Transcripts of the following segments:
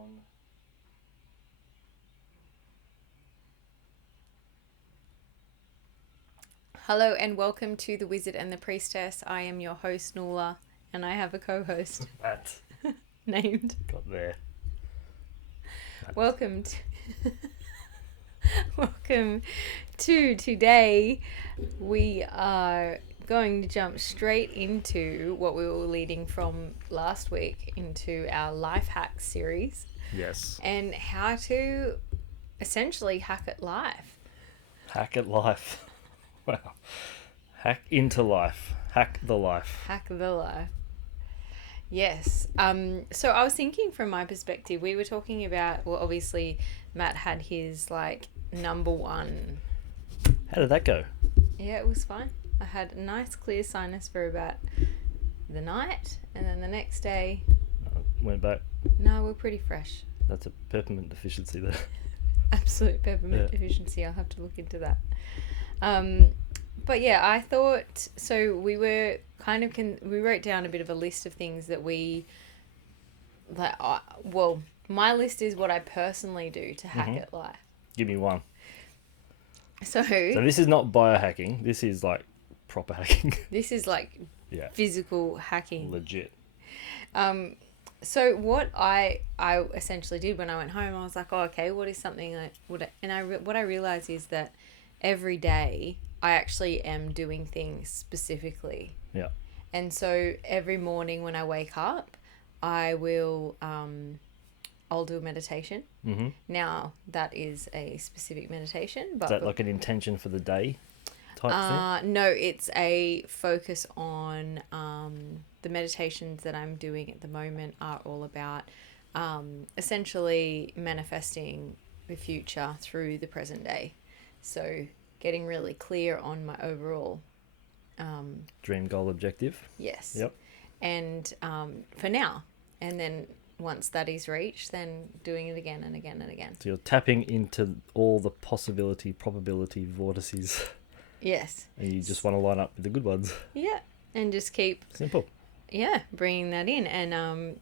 on. Hello and welcome to The Wizard and the Priestess. I am your host, Nula, and I have a co-host That named. got there. Welcome to... Welcome to today. We are going to jump straight into what we were leading from last week into our life hack series Yes. and how to essentially hack at life. Hack at life. Wow. Hack into life. Hack the life. Hack the life. Yes. So I was thinking from my perspective, we were talking about, well, obviously Matt had his number one. How did that go? Yeah, it was fine. I had a nice clear sinus for about the night, and then the next day, Went back. no, we're pretty fresh. That's a peppermint deficiency there. Absolute peppermint deficiency. I'll have to look into that. But yeah, I thought, so we were kind of, we wrote down a bit of a list of things that we, well, my list is what I personally do to hack at life. Give me one. So this is not biohacking. This is like proper hacking. this is physical hacking. Legit. So what I essentially did when I went home, I was like, oh, okay, what is something what I realized is that every day I actually am doing things specifically. Yeah. And so every morning when I wake up, I will, I'll do a meditation. Mm-hmm. Now that is a specific meditation, but Is that like an intention for the day type thing? no, it's a focus on, the meditations that I'm doing at the moment are all about, essentially manifesting the future through the present day. So getting really clear on my overall Dream, goal, objective. yes. Yep. And for now, and then once that is reached, then doing it again and again and again. So you're tapping into all the possibility, probability vortices. Yes. And you just want to line up with the good ones. Yeah. And just keep Simple. bringing that in. And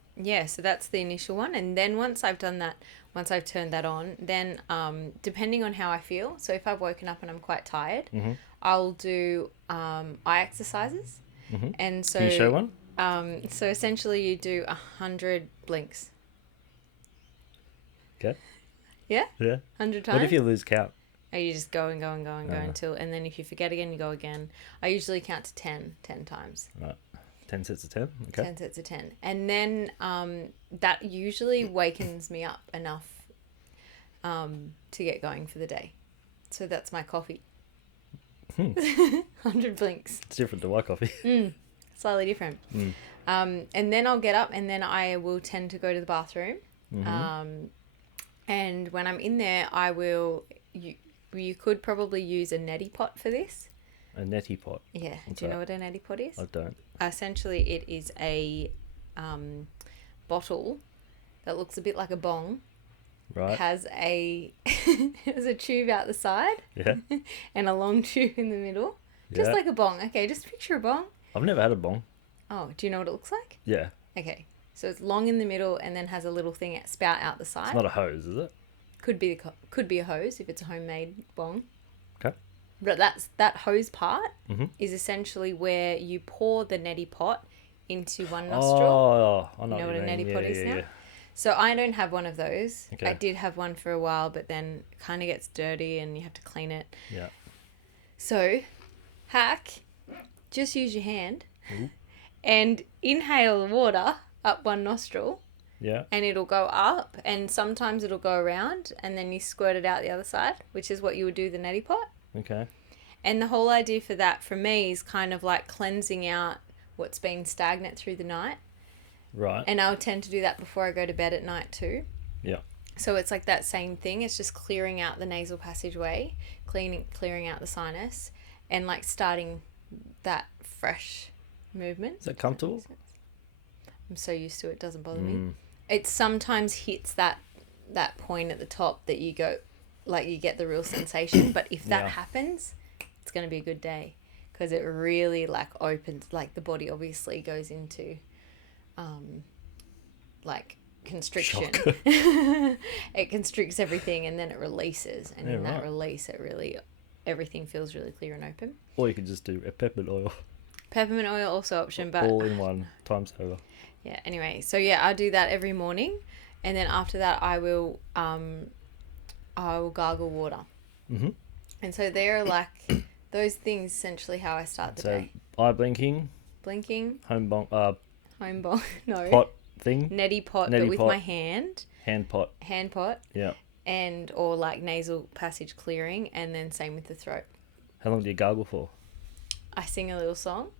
so that's the initial one. And then once I've done that, once I've turned that on, then depending on how I feel, so if I've woken up and I'm quite tired, Mm-hmm. I'll do eye exercises. Mm-hmm. And so Can you show one? so essentially you do 100 blinks. Okay. Yeah? Yeah. 100 times. What if you lose count? Or you just go and go and go and go until, and then if you forget again, you go again. I usually count to 10 times. Right. 10 sets of 10? Okay. 10 sets of 10. And then that usually wakens me up enough to get going for the day. So that's my coffee. 100 blinks. It's different to my coffee. Slightly different. And then I'll get up and then I will tend to go to the bathroom. Mm-hmm. And when I'm in there, I will... You could probably use a neti pot for this. A neti pot. Yeah. What's Do you that? know what a neti pot is? I don't. Essentially, it is a bottle that looks a bit like a bong. Right. Has a has a tube out the side Yeah. and a long tube in the middle. Just Yeah. like a bong. Okay, just picture a bong. I've never had a bong. Oh, do you know what it looks like? Yeah. Okay. So it's long in the middle and then has a little thing spout out the side. It's not a hose, is it? Could be a hose if it's a homemade bong. Okay. But that hose part Mm-hmm. is essentially where you pour the neti pot into one nostril. Oh, I know You know what what a you mean. neti pot Yeah, is yeah, now? yeah. So I don't have one of those. Okay. I did have one for a while, but then it kind of gets dirty and you have to clean it. Yeah. So, hack, just use your hand Ooh. and inhale the water up one nostril Yeah. and it'll go up and sometimes it'll go around and then you squirt it out the other side, which is what you would do the neti pot. Okay. And the whole idea for that for me is kind of like cleansing out what's been stagnant through the night. Right. And I'll tend to do that before I go to bed at night too. Yeah. So it's like that same thing. It's just clearing out the nasal passageway, clearing out the sinus, and like starting that fresh movement. Is that comfortable? I'm so used to it, it doesn't bother me. It sometimes hits that point at the top that you go, like you get the real sensation. But if that happens, it's going to be a good day because it really like opens, like the body obviously goes into like constriction. Shock. It constricts everything and then it releases. And Yeah, in that right. release, everything feels really clear and open. Or you could just do a peppermint oil. Peppermint oil also option, but All in one, times over. yeah. Anyway, so yeah, I do that every morning, and then after that, I will gargle water. Mm-hmm. And so they're like those things. Essentially, how I start the So day. eye blinking, Blinking, home home bomb, no pot thing, neti pot, Neti but with pot. my hand hand pot. pot, Yeah. and or like nasal passage clearing, and then same with the throat. How long do you gargle for? I sing a little song.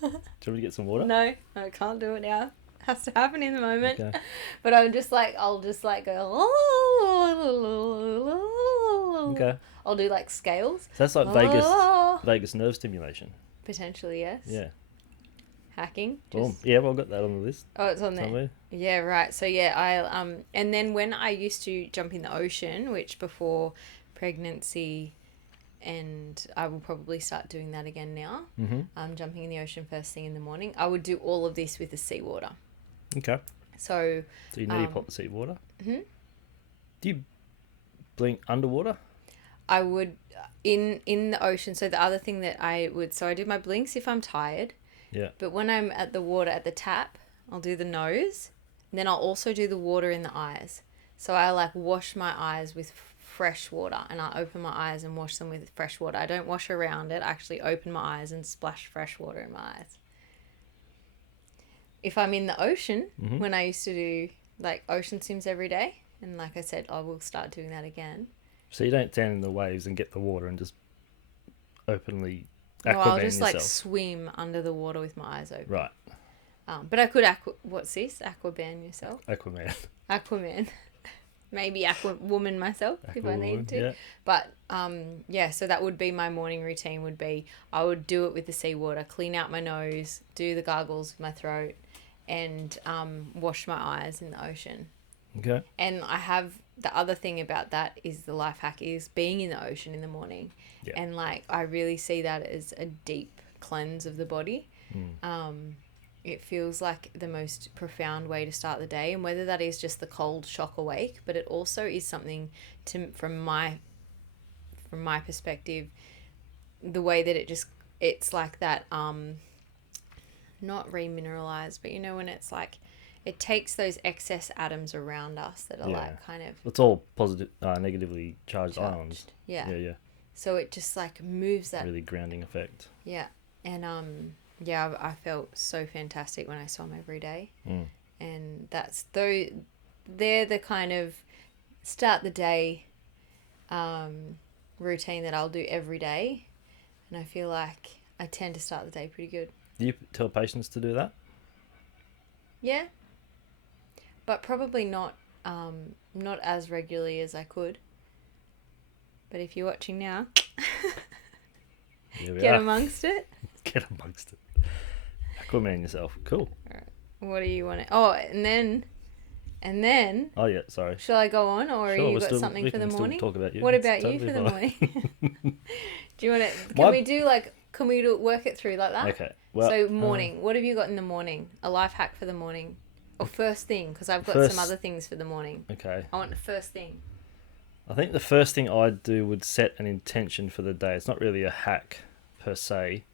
Do you want me to get some water? No, I can't do it now. It has to happen in the moment. Okay. But I'll just go. Okay. I'll do like scales. So that's like Vegas nerve stimulation. Potentially, yes. Yeah. Hacking. Boom. Yeah, well, I've got that on the list. Oh, it's on there. Somewhere. Yeah, right. So yeah, I and then when I used to jump in the ocean, which before pregnancy, and I will probably start doing that again now. Mm-hmm. Jumping in the ocean first thing in the morning. I would do all of this with the seawater. Okay. So you neti pot the seawater. Mm-hmm. Do you blink underwater? I would in the ocean. So the other thing that I do my blinks if I'm tired. Yeah. But when I'm at the water at the tap, I'll do the nose. And then I'll also do the water in the eyes. So I like wash my eyes with fresh water, and I open my eyes and wash them with fresh water. I don't wash around it. I actually open my eyes and splash fresh water in my eyes. If I'm in the ocean, Mm-hmm. when I used to do like ocean sims every day, and like I said, I will start doing that again. So you don't stand in the waves and get the water and just openly No, I'll just yourself. like swim under the water with my eyes open. Right. But I could what's this? Aquaban yourself. Aquaman. Aquaman. Maybe Aquawoman myself if I need to. Yeah. But yeah, so that would be my morning routine. Would be I would do it with the seawater, clean out my nose, do the gargles with my throat, and wash my eyes in the ocean. Okay. And I have the other thing about that is the life hack is being in the ocean in the morning. Yeah. And like I really see that as a deep cleanse of the body. It feels like the most profound way to start the day, and whether that is just the cold shock awake, but it also is something from my perspective, the way that it's like that not remineralized, but you know when it's like it takes those excess atoms around us that are like kind of it's all positive, negatively charged ions. Yeah. Yeah. So it just like moves that. Really grounding effect. Yeah. And yeah, I felt so fantastic when I swam every day. And they're the kind of start the day routine that I'll do every day, and I feel like I tend to start the day pretty good. Do you tell patients to do that? Yeah, but probably not as regularly as I could. But if you're watching now, get amongst it. Get amongst it. Aquaman yourself. Cool. All right. What do you want to... Oh, and then... Oh, yeah, sorry. Shall I go on, or Sure, you got something for the morning? Talk about you. What It's about you totally for the fine. morning? Do you want to... Can we work it through like that? Okay. Well, so morning. What have you got in the morning? A life hack for the morning, or first thing? Because I've got some other things for the morning. Okay. I want the first thing. I think the first thing I'd do would set an intention for the day. It's not really a hack per se.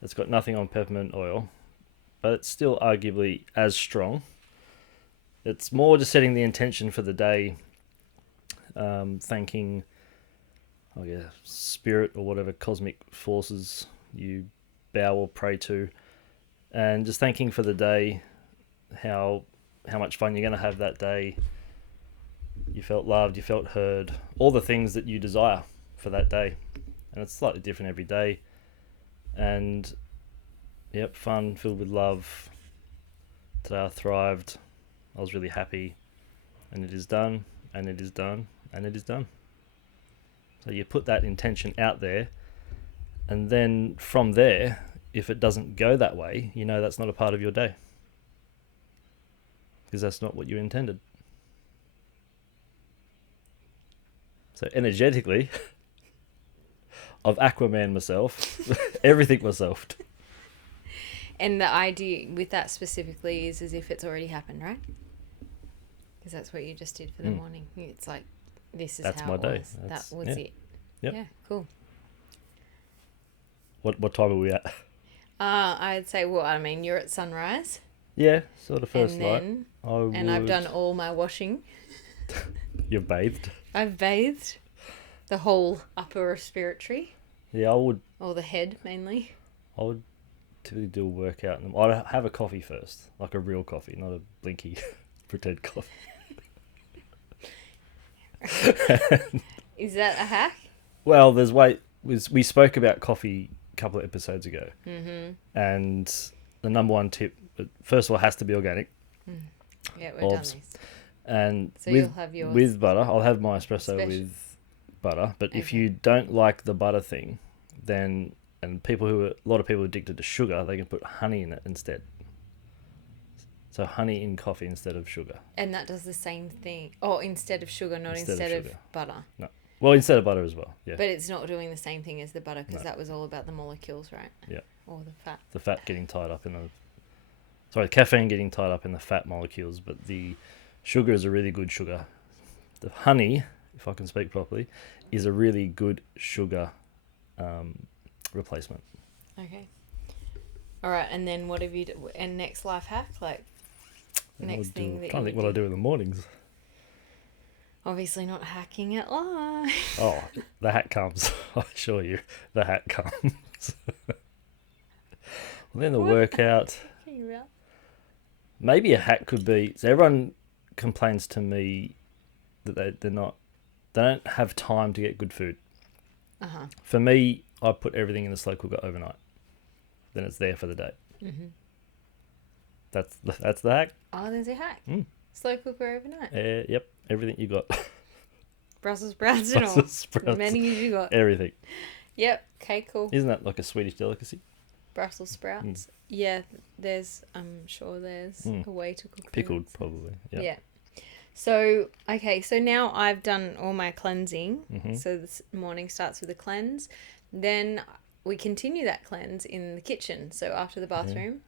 It's got nothing on peppermint oil, but it's still arguably as strong. It's more just setting the intention for the day, thanking, spirit or whatever cosmic forces you bow or pray to, and just thanking for the day, how much fun you're going to have that day. You felt loved, you felt heard, all the things that you desire for that day. And it's slightly different every day. And, yep, fun, filled with love. Today I thrived. I was really happy. And it is done, and it is done, and it is done. So you put that intention out there. And then from there, if it doesn't go that way, you know that's not a part of your day. Because that's not what you intended. So energetically, I've Aquaman myself, everything myself. And the idea with that specifically is as if it's already happened, right? Because that's what you just did for the morning. It's like, this is That's how my it day. was. That was it. Yep. Yeah, cool. What time are we at? I'd say, well, I mean, you're at sunrise. Yeah, sort of first And light. then, and I've done all my washing. You've bathed? I've bathed the whole upper respiratory. Yeah, I would Or the head, mainly. typically do a workout. I'd have a coffee first, like a real coffee, not a blinky pretend coffee. Is that a hack? Well, we spoke about coffee a couple of episodes ago. Mm-hmm. And the number one tip, first of all, has to be organic. Yeah, we've done this. And so you'll have yours with butter. I'll have my espresso with butter. But if you don't like the butter thing, then a lot of people addicted to sugar, they can put honey in it instead. So honey in coffee instead of sugar. And that does the same thing. Oh, instead of sugar, not instead of butter. No. Well, instead of butter as well, yeah. But it's not doing the same thing as the butter because that was all about the molecules, right? Yeah. Or the fat. The fat getting tied up in the caffeine getting tied up in the fat molecules, but the sugar is a really good sugar. The honey, if I can speak properly, is a really good sugar replacement. Okay. All right, and then what have you do? And next life hack, like next thing that you trying to think what I do in the mornings. Obviously not hacking it live. Oh, the hat comes. I assure you, the hat comes. Then the workout. Maybe a hack could be. So everyone complains to me that they don't have time to get good food. Uh-huh. For me, I put everything in the slow cooker overnight. Then it's there for the day. Mm-hmm. That's the hack. Oh, there's a hack. Slow cooker overnight. Yep, everything you got. Brussels sprouts and all. As many as you got. Everything. Yep. Okay, cool. Isn't that like a Swedish delicacy? Brussels sprouts. Yeah, I'm sure there's a way to cook pickled things. Probably. Yep. Yeah. So, okay, so now I've done all my cleansing. Mm-hmm. So this morning starts with a cleanse. Then we continue that cleanse in the kitchen. So after the bathroom,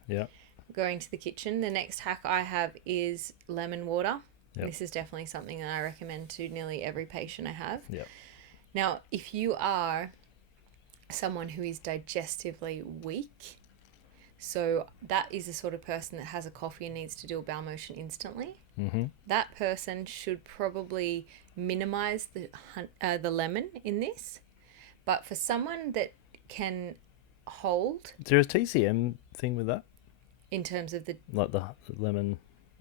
going to the kitchen. The next hack I have is lemon water. Yep. This is definitely something that I recommend to nearly every patient I have. Yep. Now, if you are someone who is digestively weak, so that is the sort of person that has a coffee and needs to do a bowel motion instantly. Mm-hmm. That person should probably minimize the lemon in this. But for someone that can hold... Is there a TCM thing with that? In terms of the... Like the lemon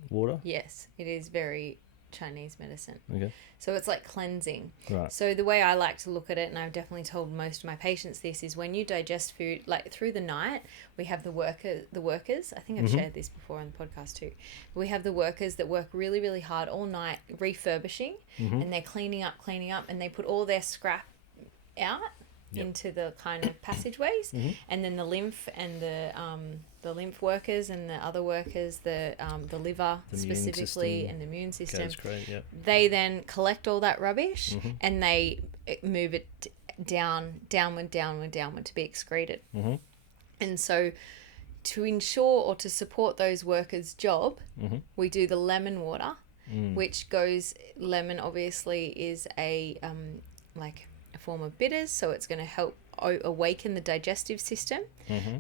water? Yes, it is very Chinese medicine. Okay. So it's like cleansing. Right. So the way I like to look at it, and I've definitely told most of my patients this, is when you digest food, like through the night, we have the workers. I think I've shared this before on the podcast too. We have the workers that work really, really hard all night refurbishing, and they're cleaning up, and they put all their scrap out into the kind of passageways, and then the lymph and the lymph workers and the other workers, the liver specifically and the immune system, they then collect all that rubbish and they move it downward to be excreted. And so to ensure or to support those workers' job, we do the lemon water, which lemon obviously is a like a form of bitters, so it's going to help awaken the digestive system,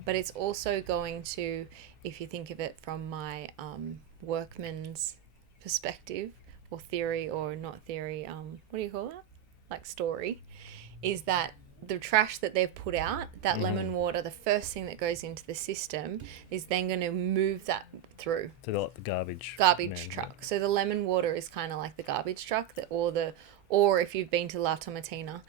but it's also going to, if you think of it from my workman's perspective or theory or not theory, what do you call that? Like story, is that the trash that they've put out, that lemon water, the first thing that goes into the system is then going to move that through. So they're like the garbage truck. So the lemon water is kind of like the garbage truck, or if you've been to La Tomatina,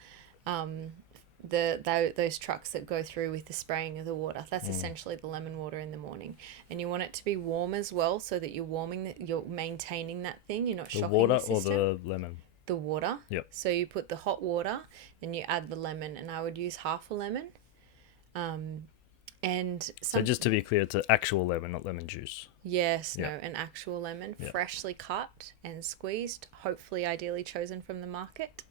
those trucks that go through with the spraying of the water. That's essentially the lemon water in the morning, and you want it to be warm as well, so that you're maintaining that thing. You're not shocking the water system. or the lemon. The water. Yep. So you put the hot water, then you add the lemon, and I would use half a lemon. So just to be clear, it's an actual lemon, not lemon juice. Yes, no, an actual lemon, freshly cut and squeezed, hopefully ideally chosen from the market.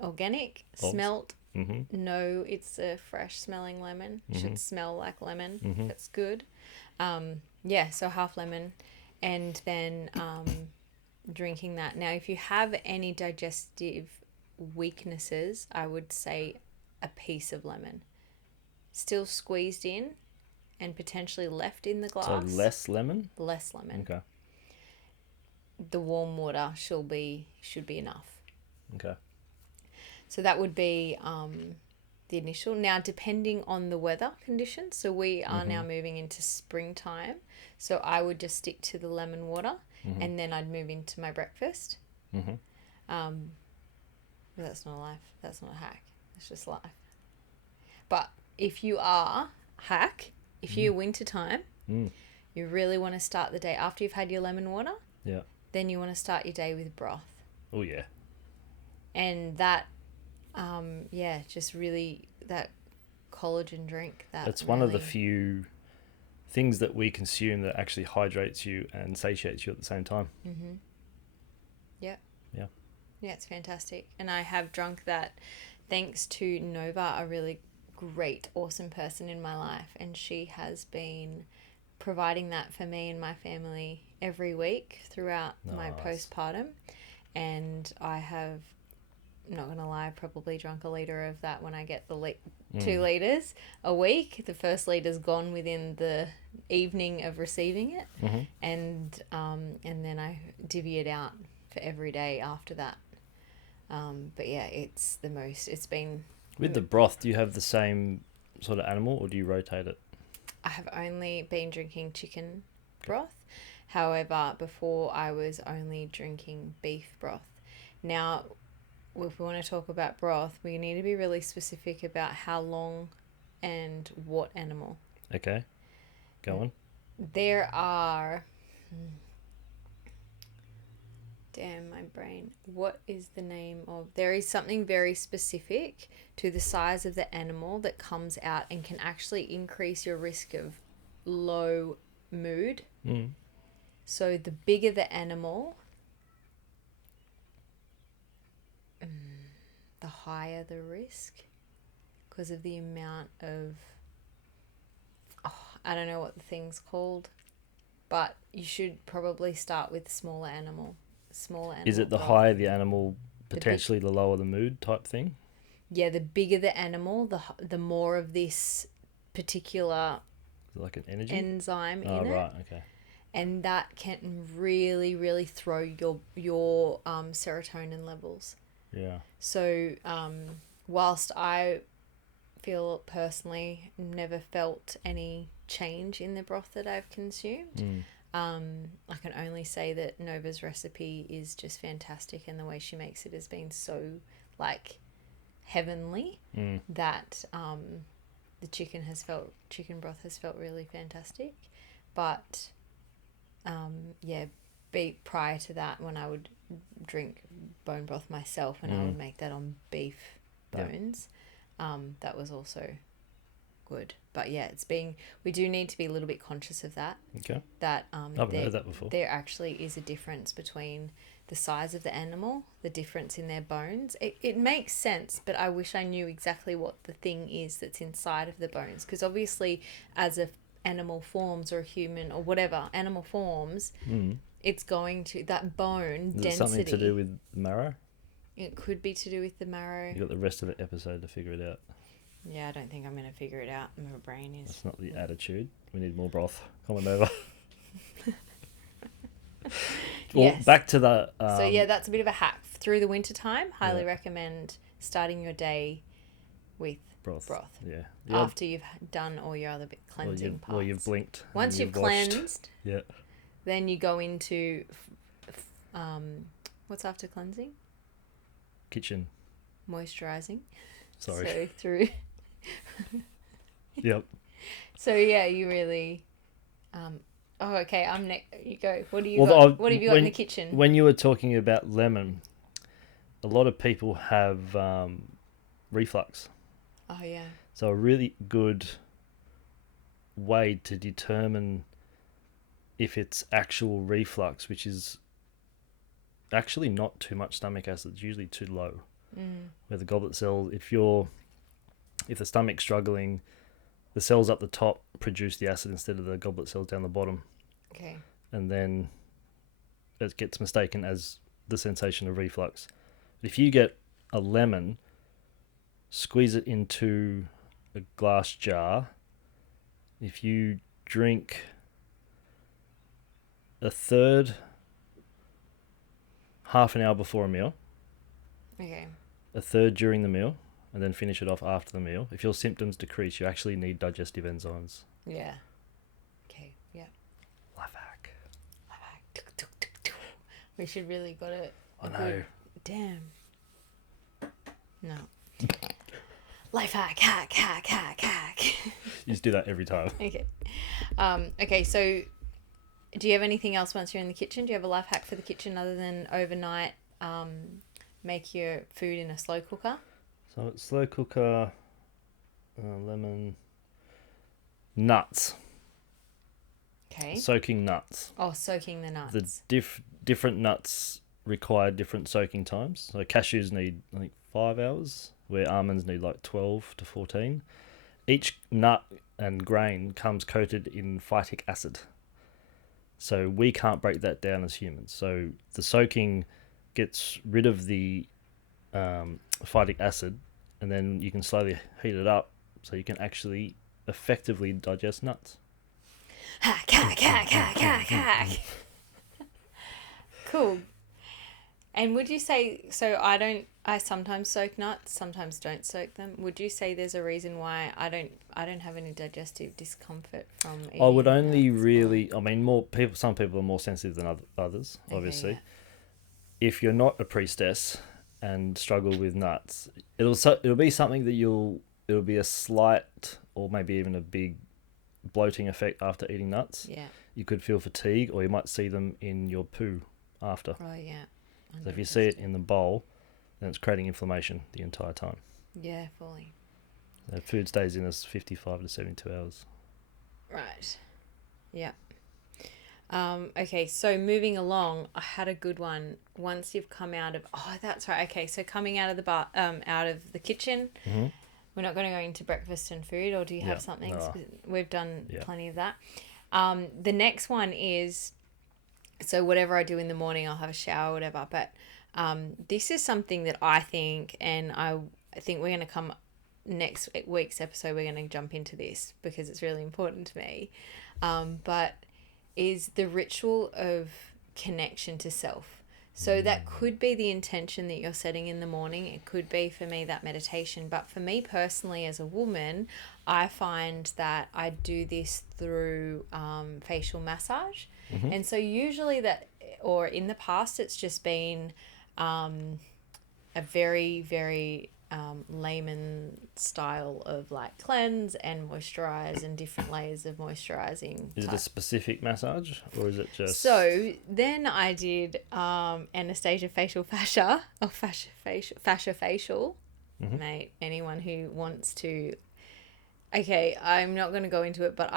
Organic, smelt, know it's a fresh smelling lemon. Should smell like lemon. That's good. So half lemon, and then drinking that. Now, if you have any digestive weaknesses, I would say a piece of lemon, still squeezed in and potentially left in the glass. So less lemon? Less lemon. Okay. The warm water should be enough. Okay. So that would be the initial. Now, depending on the weather conditions, so we are now moving into springtime, so I would just stick to the lemon water, and then I'd move into my breakfast. But that's not a life. That's not a hack. It's just life. But if you are if you're wintertime, you really want to start the day after you've had your lemon water. Yeah. Then you want to start your day with broth. Oh, yeah. And that, just really, that collagen drink. It's one of the few things that we consume that actually hydrates you and satiates you at the same time. Yeah. Yeah. Yeah, it's fantastic. And I have drunk that thanks to Nova, a really great, awesome person in my life. And she has been providing that for me and my family every week throughout my postpartum. And I have, not going to lie, probably drunk a litre of that when I get the 2 litres a week. The first litre's gone within the evening of receiving it. And then I divvy it out for every day after that. But yeah, it's been... With the broth, do you have the same sort of animal or do you rotate it? I have only been drinking chicken broth. However, before I was only drinking beef broth. Now, if we want to talk about broth, we need to be really specific about how long and what animal. Okay. Go on. There are... Damn, my brain. What is the name of... There is something very specific to the size of the animal that comes out and can actually increase your risk of low mood. So the bigger the animal, the higher the risk because of the amount of... I don't know what the thing's called, but you should probably start with smaller animal. Is it the higher the animal, potentially the lower the mood type thing? Yeah, the bigger the animal, the more of this particular like an energy enzyme in it. Right, okay. And that can really, really throw your serotonin levels. Yeah. So, whilst I feel personally never felt any change in the broth that I've consumed, I can only say that Nova's recipe is just fantastic, and the way she makes it has been so heavenly that the chicken broth has felt really fantastic. But prior to that, when I would drink bone broth myself and I would make that on beef bones, that was also good. But yeah, we do need to be a little bit conscious of that. Okay. That I've heard that before. There actually is a difference between the size of the animal, the difference in their bones. It makes sense, but I wish I knew exactly what the thing is that's inside of the bones, because obviously as a animal forms, or a human, or whatever animal forms, it's going to, that bone density. Is it something to do with marrow? It could be to do with the marrow. You got the rest of the episode to figure it out. Yeah, I don't think I'm going to figure it out. My brain is... That's not the attitude. We need more broth. Come on over. Well, yes. Back to the... So, yeah, that's a bit of a hack. Through the winter time, highly recommend starting your day with broth. Yeah. After you've done all your other cleansing parts. Or you've blinked. Once you've cleansed, then you go into... what's after cleansing? Kitchen. Moisturising. Sorry. So, through... Yep. So yeah, you really. Oh, okay. I'm next. You go. What do you Well, got? What have you got in the kitchen? When you were talking about lemon, a lot of people have reflux. Oh yeah. So a really good way to determine if it's actual reflux, which is actually not too much stomach acid, it's usually too low. Where the goblet cells, if you're if the stomach's struggling, the cells up the top produce the acid instead of the goblet cells down the bottom. Okay. And then it gets mistaken as the sensation of reflux. If you get a lemon, squeeze it into a glass jar. If you drink a third half an hour before a meal, Okay. a third during the meal, and then finish it off after the meal. If your symptoms decrease, you actually need digestive enzymes. Yeah. Okay. Yeah. Life hack. We should really got it. I know. Damn. No. Life hack. You just do that every time. Okay. Okay, so do you have anything else once you're in the kitchen? Do you have a life hack for the kitchen other than overnight make your food in a slow cooker? So it's slow cooker, lemon, nuts. Okay. Soaking nuts. Oh, soaking the nuts. The different nuts require different soaking times. So cashews need, I think, 5 hours, where almonds need like 12 to 14. Each nut and grain comes coated in phytic acid. So we can't break that down as humans. So the soaking gets rid of the phytic acid, and then you can slowly heat it up so you can actually effectively digest nuts. Hack. Cool. And would you say, so I sometimes soak nuts, sometimes don't soak them. Would you say there's a reason why I don't have any digestive discomfort from eating I would only nuts? really, I mean, some people are more sensitive than others, obviously. Okay, If you're not a priestess and struggle with nuts, it'll be something that it'll be a slight or maybe even a big bloating effect after eating nuts. Yeah. You could feel fatigue, or you might see them in your poo after. Oh, yeah. So if you see it in the bowl, then it's creating inflammation the entire time. Yeah, fully. So food stays in us 55 to 72 hours. Right. Yeah. Okay, so moving along, I had a good one. Once you've come out of, oh, that's right. Okay, so coming out of the out of the kitchen, Mm-hmm. we're not going to go into breakfast and food, or do you have something? No. We've done plenty of that. The next one is, so whatever I do in the morning, I'll have a shower, whatever. But this is something that I think, and I think we're going to come next week's episode, we're going to jump into this because it's really important to me. But is the ritual of connection to self. So that could be the intention that you're setting in the morning. It could be, for me, that meditation. But for me personally, as a woman, I find that I do this through facial massage. Mm-hmm. And so usually that, or in the past, it's just been a very, very layman style of like cleanse and moisturize and different layers of moisturizing. Is it a specific massage, or is it just... So then I did Anastasia facial fascia, or fascia facial. Mm-hmm. Mate, anyone who wants to... Okay, I'm not going to go into it, but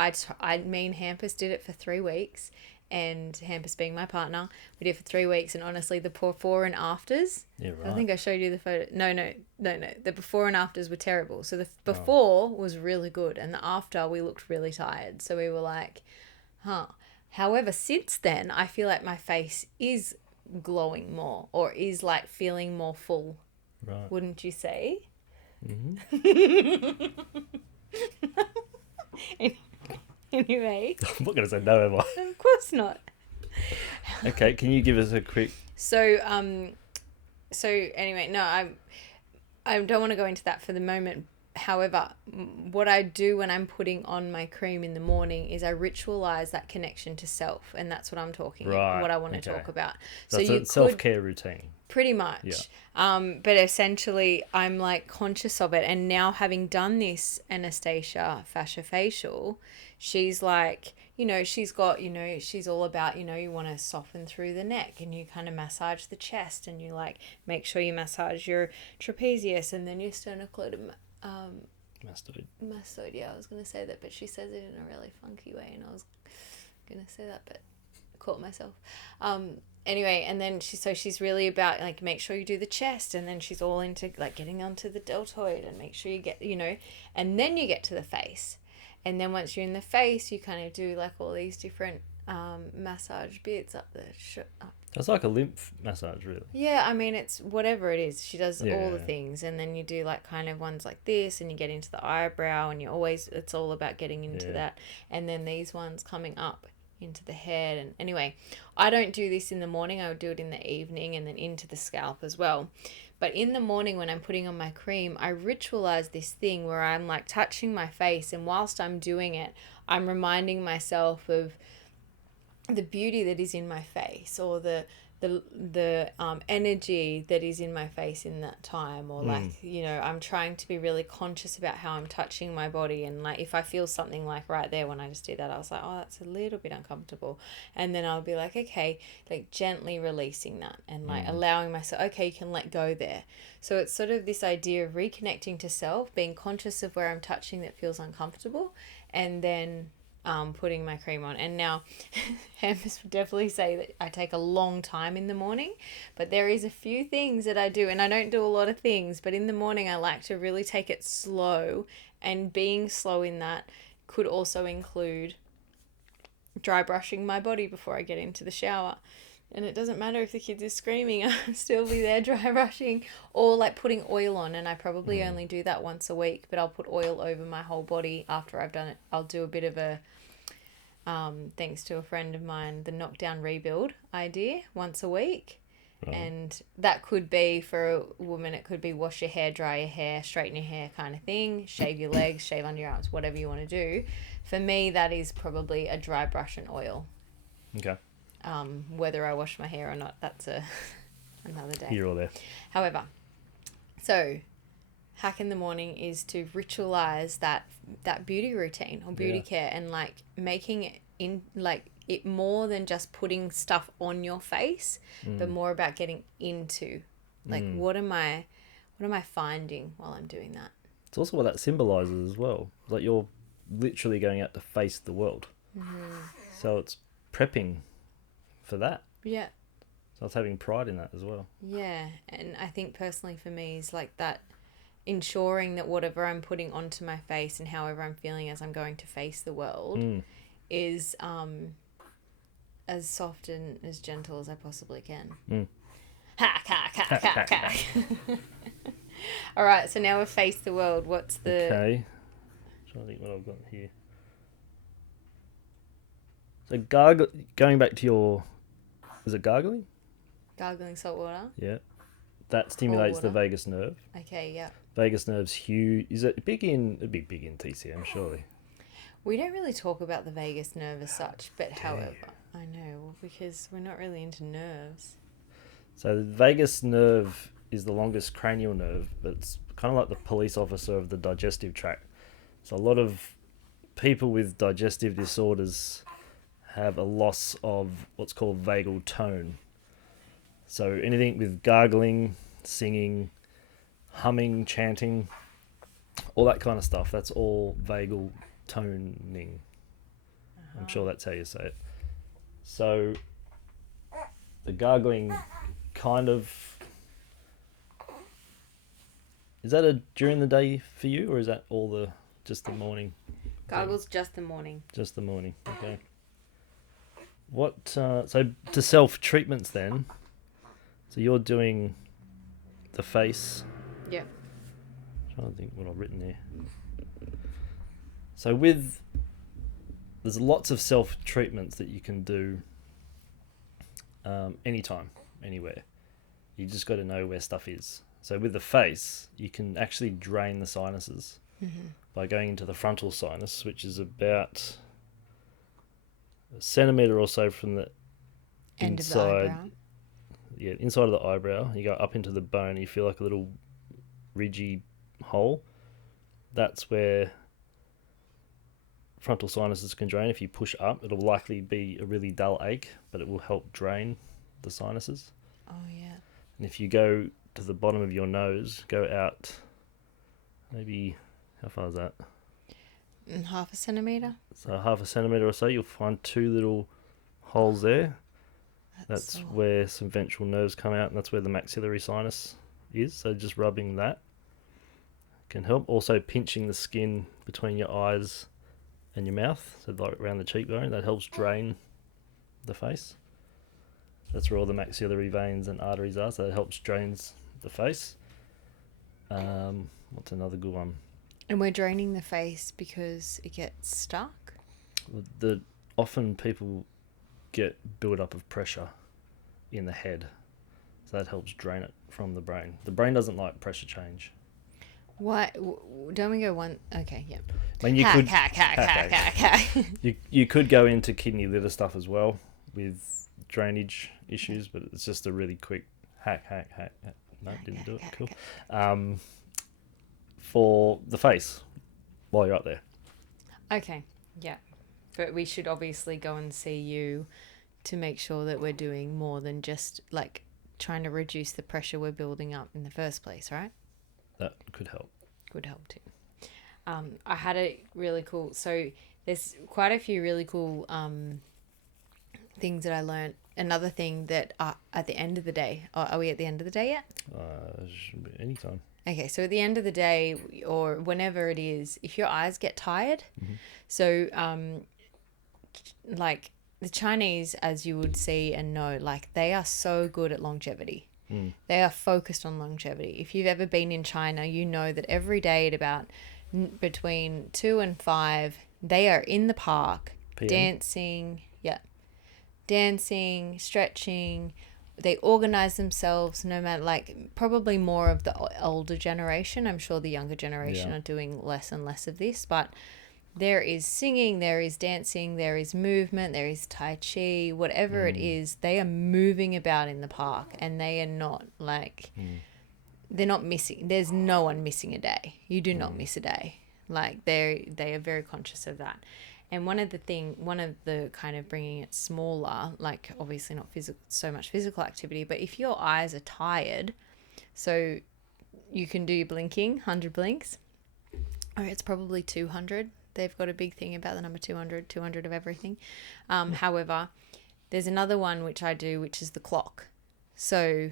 me and Hampus did it for 3 weeks, and Hampus being my partner, we did it for 3 weeks, and honestly, the before and afters... Yeah, right. I think I showed you the photo. No. The before and afters were terrible. So the before was really good, and the after we looked really tired. So we were like, huh. However, since then, I feel like my face is glowing more, or is like feeling more full. Right. Wouldn't you say? Mm-hmm. Anyway. I'm not going to say no, am I? Of course not. Okay, can you give us a quick... So anyway, no, I don't want to go into that for the moment. However, what I do when I'm putting on my cream in the morning is I ritualize that connection to self, and that's what I'm talking about, what I want to talk about. So it's a self-care routine. Pretty much. Yeah. But essentially, I'm like conscious of it, and now having done this Anastasia fascia facial, she's like, she's got, she's all about, you want to soften through the neck, and you kind of massage the chest, and you like make sure you massage your trapezius and then your sternocleidomastoid. Yeah, I was going to say that, but she says it in a really funky way, and I was going to say that, but caught myself. Anyway, and then she's really about like make sure you do the chest, and then she's all into like getting onto the deltoid and make sure you get, and then you get to the face. And then once you're in the face, you kind of do like all these different massage bits up It's like a lymph massage, really. Yeah, I mean, it's whatever it is. She does all the things, and then you do like kind of ones like this, and you get into the eyebrow, and it's all about getting into that. And then these ones coming up into the head. And anyway, I don't do this in the morning. I would do it in the evening and then into the scalp as well. But in the morning when I'm putting on my cream, I ritualize this thing where I'm like touching my face, and whilst I'm doing it, I'm reminding myself of the beauty that is in my face, or the energy that is in my face in that time, or like, I'm trying to be really conscious about how I'm touching my body. And like if I feel something like right there when I just do that, I was like, oh, that's a little bit uncomfortable, and then I'll be like, okay, like gently releasing that and like allowing myself, okay, you can let go there. So it's sort of this idea of reconnecting to self, being conscious of where I'm touching that feels uncomfortable, and then putting my cream on. And now Hampus would definitely say that I take a long time in the morning, but there is a few things that I do, and I don't do a lot of things, but in the morning I like to really take it slow, and being slow in that could also include dry brushing my body before I get into the shower. And it doesn't matter if the kids are screaming, I'll still be there dry brushing, or like putting oil on. And I probably only do that once a week, but I'll put oil over my whole body after I've done it. I'll do a bit of a, thanks to a friend of mine, the knockdown rebuild idea once a week. Right. And that could be for a woman, it could be wash your hair, dry your hair, straighten your hair kind of thing, shave your legs, shave under your arms, whatever you want to do. For me, that is probably a dry brush and oil. Okay. Whether I wash my hair or not, that's another day. Here or there. However, so hack in the morning is to ritualize that beauty routine or beauty care, and like making it in like it more than just putting stuff on your face, but more about getting into like what am I finding while I'm doing that. It's also what that symbolizes as well. Like you're literally going out to face the world. So it's prepping for that. Yeah. So I was having pride in that as well. Yeah. And I think personally for me is like that, ensuring that whatever I'm putting onto my face and however I'm feeling as I'm going to face the world is as soft and as gentle as I possibly can. Ha, ha, ha, ha, ha. All right, so now we've faced the world. What's the... Okay. I'm trying to think what I've got here. So going back to your... Is it gargling? Gargling salt water? Yeah. That stimulates the vagus nerve. Okay, yeah. Vagus nerve's huge. Is it big in... It'd be big in TCM, surely. We don't really talk about the vagus nerve as such, but however... I know, well, because we're not really into nerves. So the vagus nerve is the longest cranial nerve, but it's kind of like the police officer of the digestive tract. So a lot of people with digestive disorders have a loss of what's called vagal tone. So anything with gargling, singing, humming, chanting, all that kind of stuff, that's all vagal toning. I'm sure that's how you say it. So the gargling kind of... Is that a during the day for you, or is that just the morning? Gargles just the morning. Just the morning, okay. What, so to self-treatments then, so you're doing the face. Yeah. I'm trying to think what I've written there. So there's lots of self-treatments that you can do anytime, anywhere. You just got to know where stuff is. So with the face, you can actually drain the sinuses by going into the frontal sinus, which is about a centimetre or so from the end inside, of the eyebrow. Yeah, inside of the eyebrow. You go up into the bone, and you feel like a little ridgy hole. That's where frontal sinuses can drain. If you push up, it'll likely be a really dull ache, but it will help drain the sinuses. Oh, yeah. And if you go to the bottom of your nose, go out maybe, how far is that? Half a centimetre? So half a centimetre or so, you'll find two little holes there. That's sore. where some ventral nerves come out, and that's where the maxillary sinus is. So just rubbing that can help. Also pinching the skin between your eyes and your mouth, so like around the cheekbone, that helps drain the face. That's where all the maxillary veins and arteries are, so it helps drains the face. What's another good one? And we're draining the face because it gets stuck. Often people get build-up of pressure in the head, so that helps drain it from the brain. The brain doesn't like pressure change. Why don't we go one? Okay, yeah. I mean, you could hack. you could go into kidney liver stuff as well with drainage issues, but it's just a really quick hack. No, didn't do it. Cool. For the face, while you're up there. Okay, yeah. But we should obviously go and see you to make sure that we're doing more than just like trying to reduce the pressure we're building up in the first place, right? That could help. Could help too. I had a really cool... So there's quite a few really cool things that I learned. Another thing that at the end of the day... Are we at the end of the day yet? Should be anytime. Okay, so at the end of the day or whenever it is, if your eyes get tired... So, like the Chinese, as you would see and know, like they are so good at longevity. They are focused on longevity. If you've ever been in China, you know that every day at about between 2 and 5, they are in the park PM. dancing, stretching. They organize themselves no matter, like probably more of the older generation. I'm sure the younger generation are doing less and less of this, but there is singing, there is dancing, there is movement, there is tai chi, whatever it is, they are moving about in the park, and they are not like, they're not missing. There's no one missing a day. You do not miss a day. Like they are very conscious of that. And one of the kind of bringing it smaller, like obviously not so much physical activity, but if your eyes are tired, so you can do your blinking, 100 blinks, or it's probably 200. They've got a big thing about the number 200 of everything. However, there's another one which I do, which is the clock. So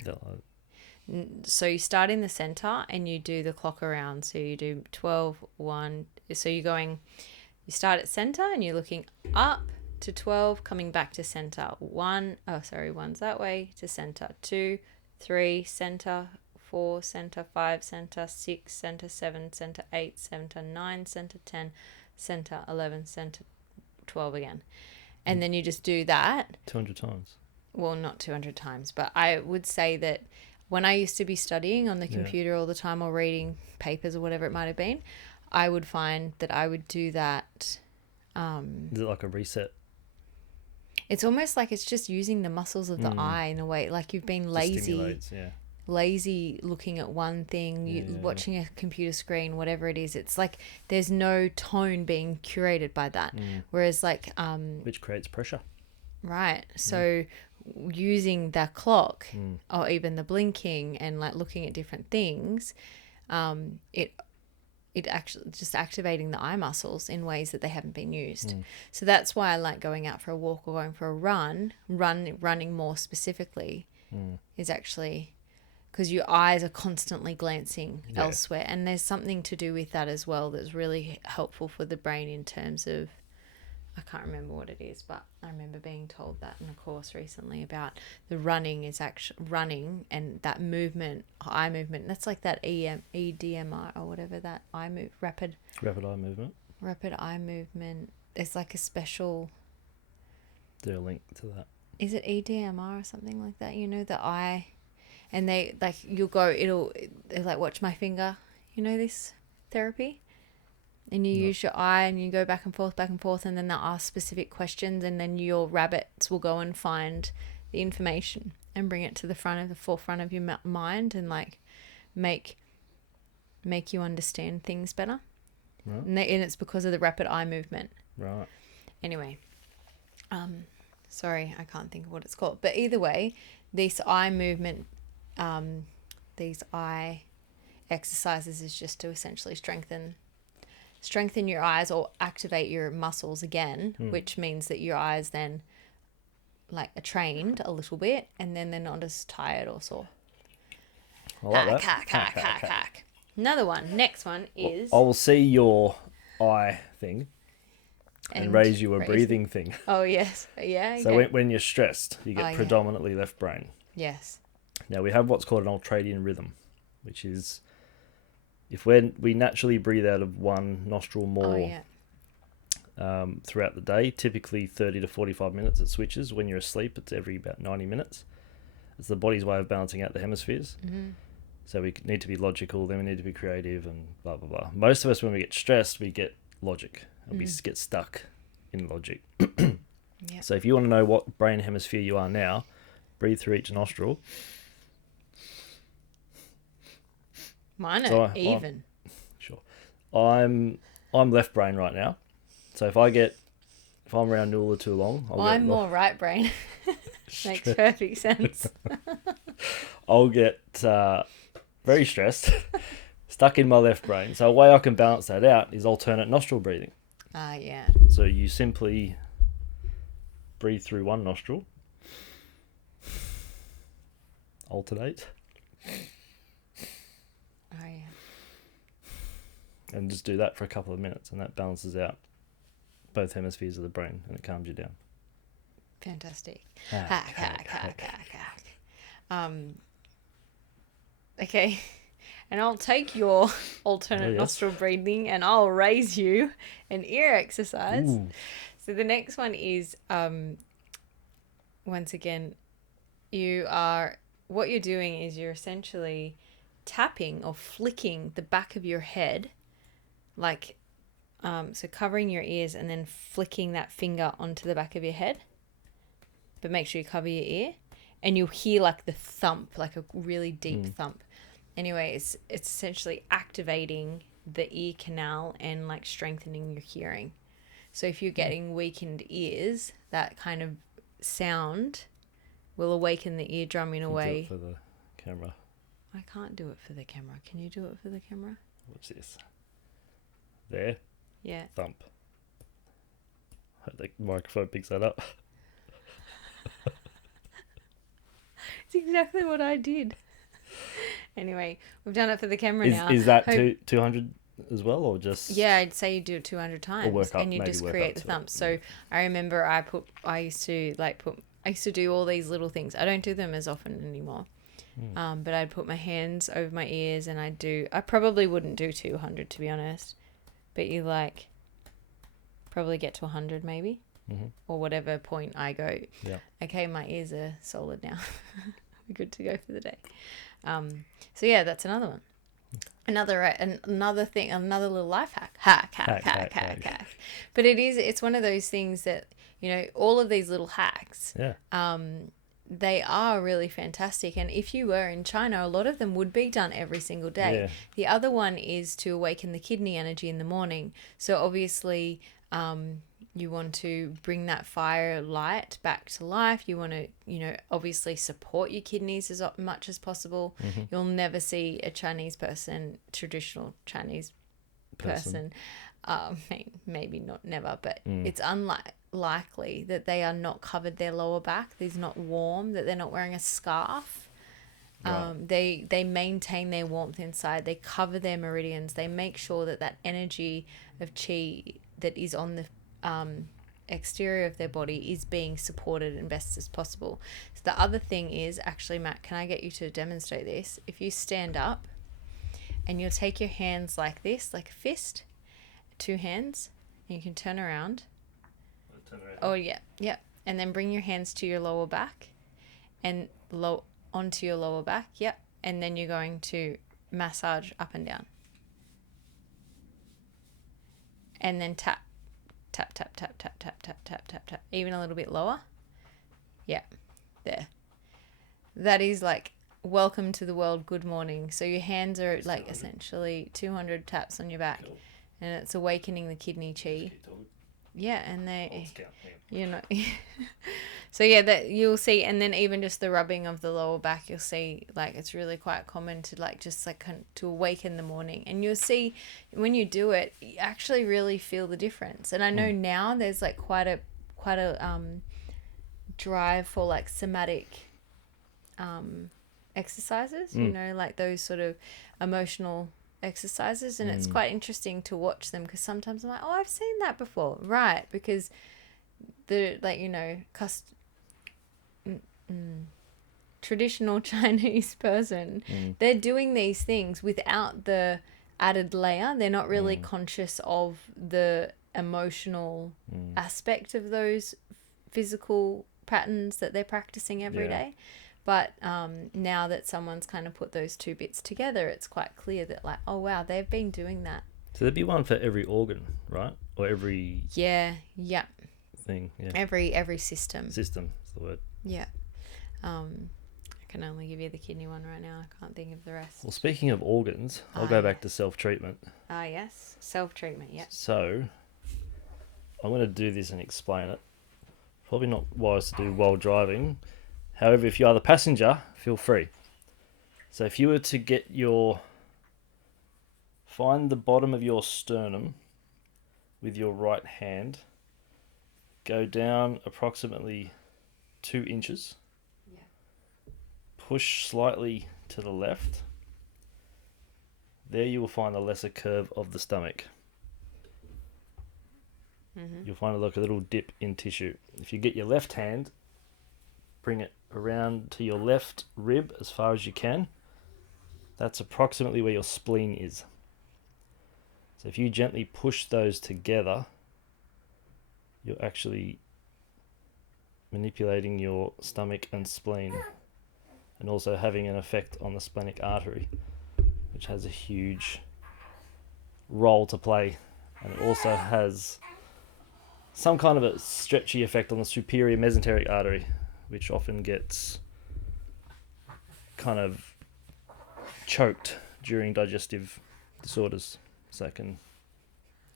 you start in the center and you do the clock around. So you do 12, 1. So you start at center and you're looking up to 12, coming back to center. 1, one's that way to center. 2, 3, center. 4, center. 5, center. 6, center. 7, center. 8, center. 9, center. 10, center. 11, center. 12 again. And then you just do that 200 times. Well, not 200 times, but I would say that when I used to be studying on the computer all the time or reading papers or whatever it might have been, I would find that I would do that. Is it like a reset? It's almost like it's just using the muscles of the eye in a way, like you've been lazy looking at one thing, watching a computer screen, whatever it is. It's like there's no tone being curated by that. Whereas like... which creates pressure. Right. So using that clock or even the blinking and like looking at different things, it actually just activating the eye muscles in ways that they haven't been used. So that's why I like going out for a walk or going for a running more specifically is actually because your eyes are constantly glancing elsewhere. And there's something to do with that as well that's really helpful for the brain in terms of, I can't remember what it is, but I remember being told that in a course recently about the running is actually running and that movement, eye movement. That's like that EDMR or whatever, that rapid eye movement. It's like a special. There's a link to that. Is it EDMR or something like that? You know, the eye, and they like you'll go. They're like, watch my finger. You know this therapy. And you use your eye and you go back and forth, and then they'll ask specific questions, and then your rabbits will go and find the information and bring it to the forefront of your mind and like make you understand things better. Right. And it's because of the rapid eye movement. Right. Anyway, sorry, I can't think of what it's called. But either way, this eye movement, these eye exercises is just to essentially strengthen your eyes or activate your muscles again, which means that your eyes then trained a little bit, and then they're not as tired or sore. I like that. Hack. Another one. Next one is. I will see your eye thing and raise you a breathing thing. Oh, yes. Yeah. Okay. So when you're stressed, you get predominantly left brain. Yes. Now we have what's called an ultradian rhythm, which is if we naturally breathe out of one nostril more throughout the day, typically 30 to 45 minutes it switches. When you're asleep, it's every about 90 minutes. It's the body's way of balancing out the hemispheres. Mm-hmm. So we need to be logical, then we need to be creative and blah, blah, blah. Most of us, when we get stressed, we get logic and we get stuck in logic. So if you want to know what brain hemisphere you are now, breathe through each nostril. Mine are even. Sure. I'm left brain right now. So if I'm around Nuala too long, I'm more right brain. Makes perfect sense. I'll get very stressed, stuck in my left brain. So a way I can balance that out is alternate nostril breathing. Yeah. So you simply breathe through one nostril, alternate. Oh, yeah. And just do that for a couple of minutes, and that balances out both hemispheres of the brain, and it calms you down. Fantastic. Okay. And I'll take your alternate nostril breathing and I'll raise you an ear exercise. Ooh. So the next one is, once again, what you're doing is you're essentially tapping or flicking the back of your head, so covering your ears and then flicking that finger onto the back of your head. But make sure you cover your ear, and you'll hear like the thump, like a really deep thump. Anyway, it's essentially activating the ear canal and like strengthening your hearing. So if you're getting weakened ears, that kind of sound will awaken the eardrum in a way. Do it for the camera. I can't do it for the camera. Can you do it for the camera? What's this? There. Yeah. Thump. Hope the microphone picks that up. It's exactly what I did. Anyway, we've done it for the camera now. Is that 200 as well, or just? Yeah, I'd say you do it 200 times, up, and you just create the thump. So I remember I used to do all these little things. I don't do them as often anymore. But I'd put my hands over my ears, and I probably wouldn't do 200 to be honest, but you probably get to 100 maybe, or whatever point I go. Yeah. Okay, my ears are solid now. We're good to go for the day. So yeah, that's another one. Another thing, another little life hack. Hack. But it's one of those things that, all of these little hacks. Yeah. They are really fantastic, and if you were in China, a lot of them would be done every single day. Yeah. The other one is to awaken the kidney energy in the morning. So obviously, you want to bring that fire light back to life. You want to, obviously support your kidneys as much as possible. You'll never see a traditional Chinese person. Maybe not never, but it's unlikely that they are not covered their lower back. They're not warm, that they're not wearing a scarf. Right. They maintain their warmth inside. They cover their meridians. They make sure that energy of qi that is on the exterior of their body is being supported as best as possible. So the other thing is, actually, Matt, can I get you to demonstrate this? If you stand up and you'll take your hands like this, like a fist, 2 hands, and you can turn around. Oh, yeah. And then bring your hands to your lower back and onto your lower back. Yep. And then you're going to massage up and down. And then tap. Tap, tap, tap, tap, tap, tap, tap, tap, tap. Even a little bit lower. Yeah. There. That is like, welcome to the world, good morning. So your hands are like essentially 200 taps on your back. Cool. And it's awakening the kidney chi. Yeah, and so yeah, that you'll see, and then even just the rubbing of the lower back, you'll see like it's really quite common to to awaken the morning, and you'll see when you do it, you actually really feel the difference. And I know now there's like quite a drive for like somatic exercises, you know, like those sort of emotional exercises. And it's quite interesting to watch them because sometimes I'm like, oh, I've seen that before. Right. Because the, like, you know, traditional Chinese person, they're doing these things without the added layer. They're not really conscious of the emotional aspect of those physical patterns that they're practicing every day. But now that someone's kind of put those two bits together, it's quite clear that, like, oh wow, they've been doing that. So there'd be one for every organ, right? Or every thing. Yeah. Every system. System is the word. Yeah. I can only give you the kidney one right now. I can't think of the rest. Well, speaking of organs, I'll go back to self-treatment. Ah, yes. Self-treatment, yeah. So, I'm going to do this and explain it. Probably not wise to do while driving. However, if you are the passenger, feel free. So if you were to get find the bottom of your sternum with your right hand, go down approximately 2 inches. Push slightly to the left. There you will find the lesser curve of the stomach. You'll find like a little dip in tissue. If you get your left hand, bring it around to your left rib as far as you can. That's approximately where your spleen is. So if you gently push those together, you're actually manipulating your stomach and spleen, and also having an effect on the splenic artery, which has a huge role to play. And it also has some kind of a stretchy effect on the superior mesenteric artery, which often gets kind of choked during digestive disorders. So it can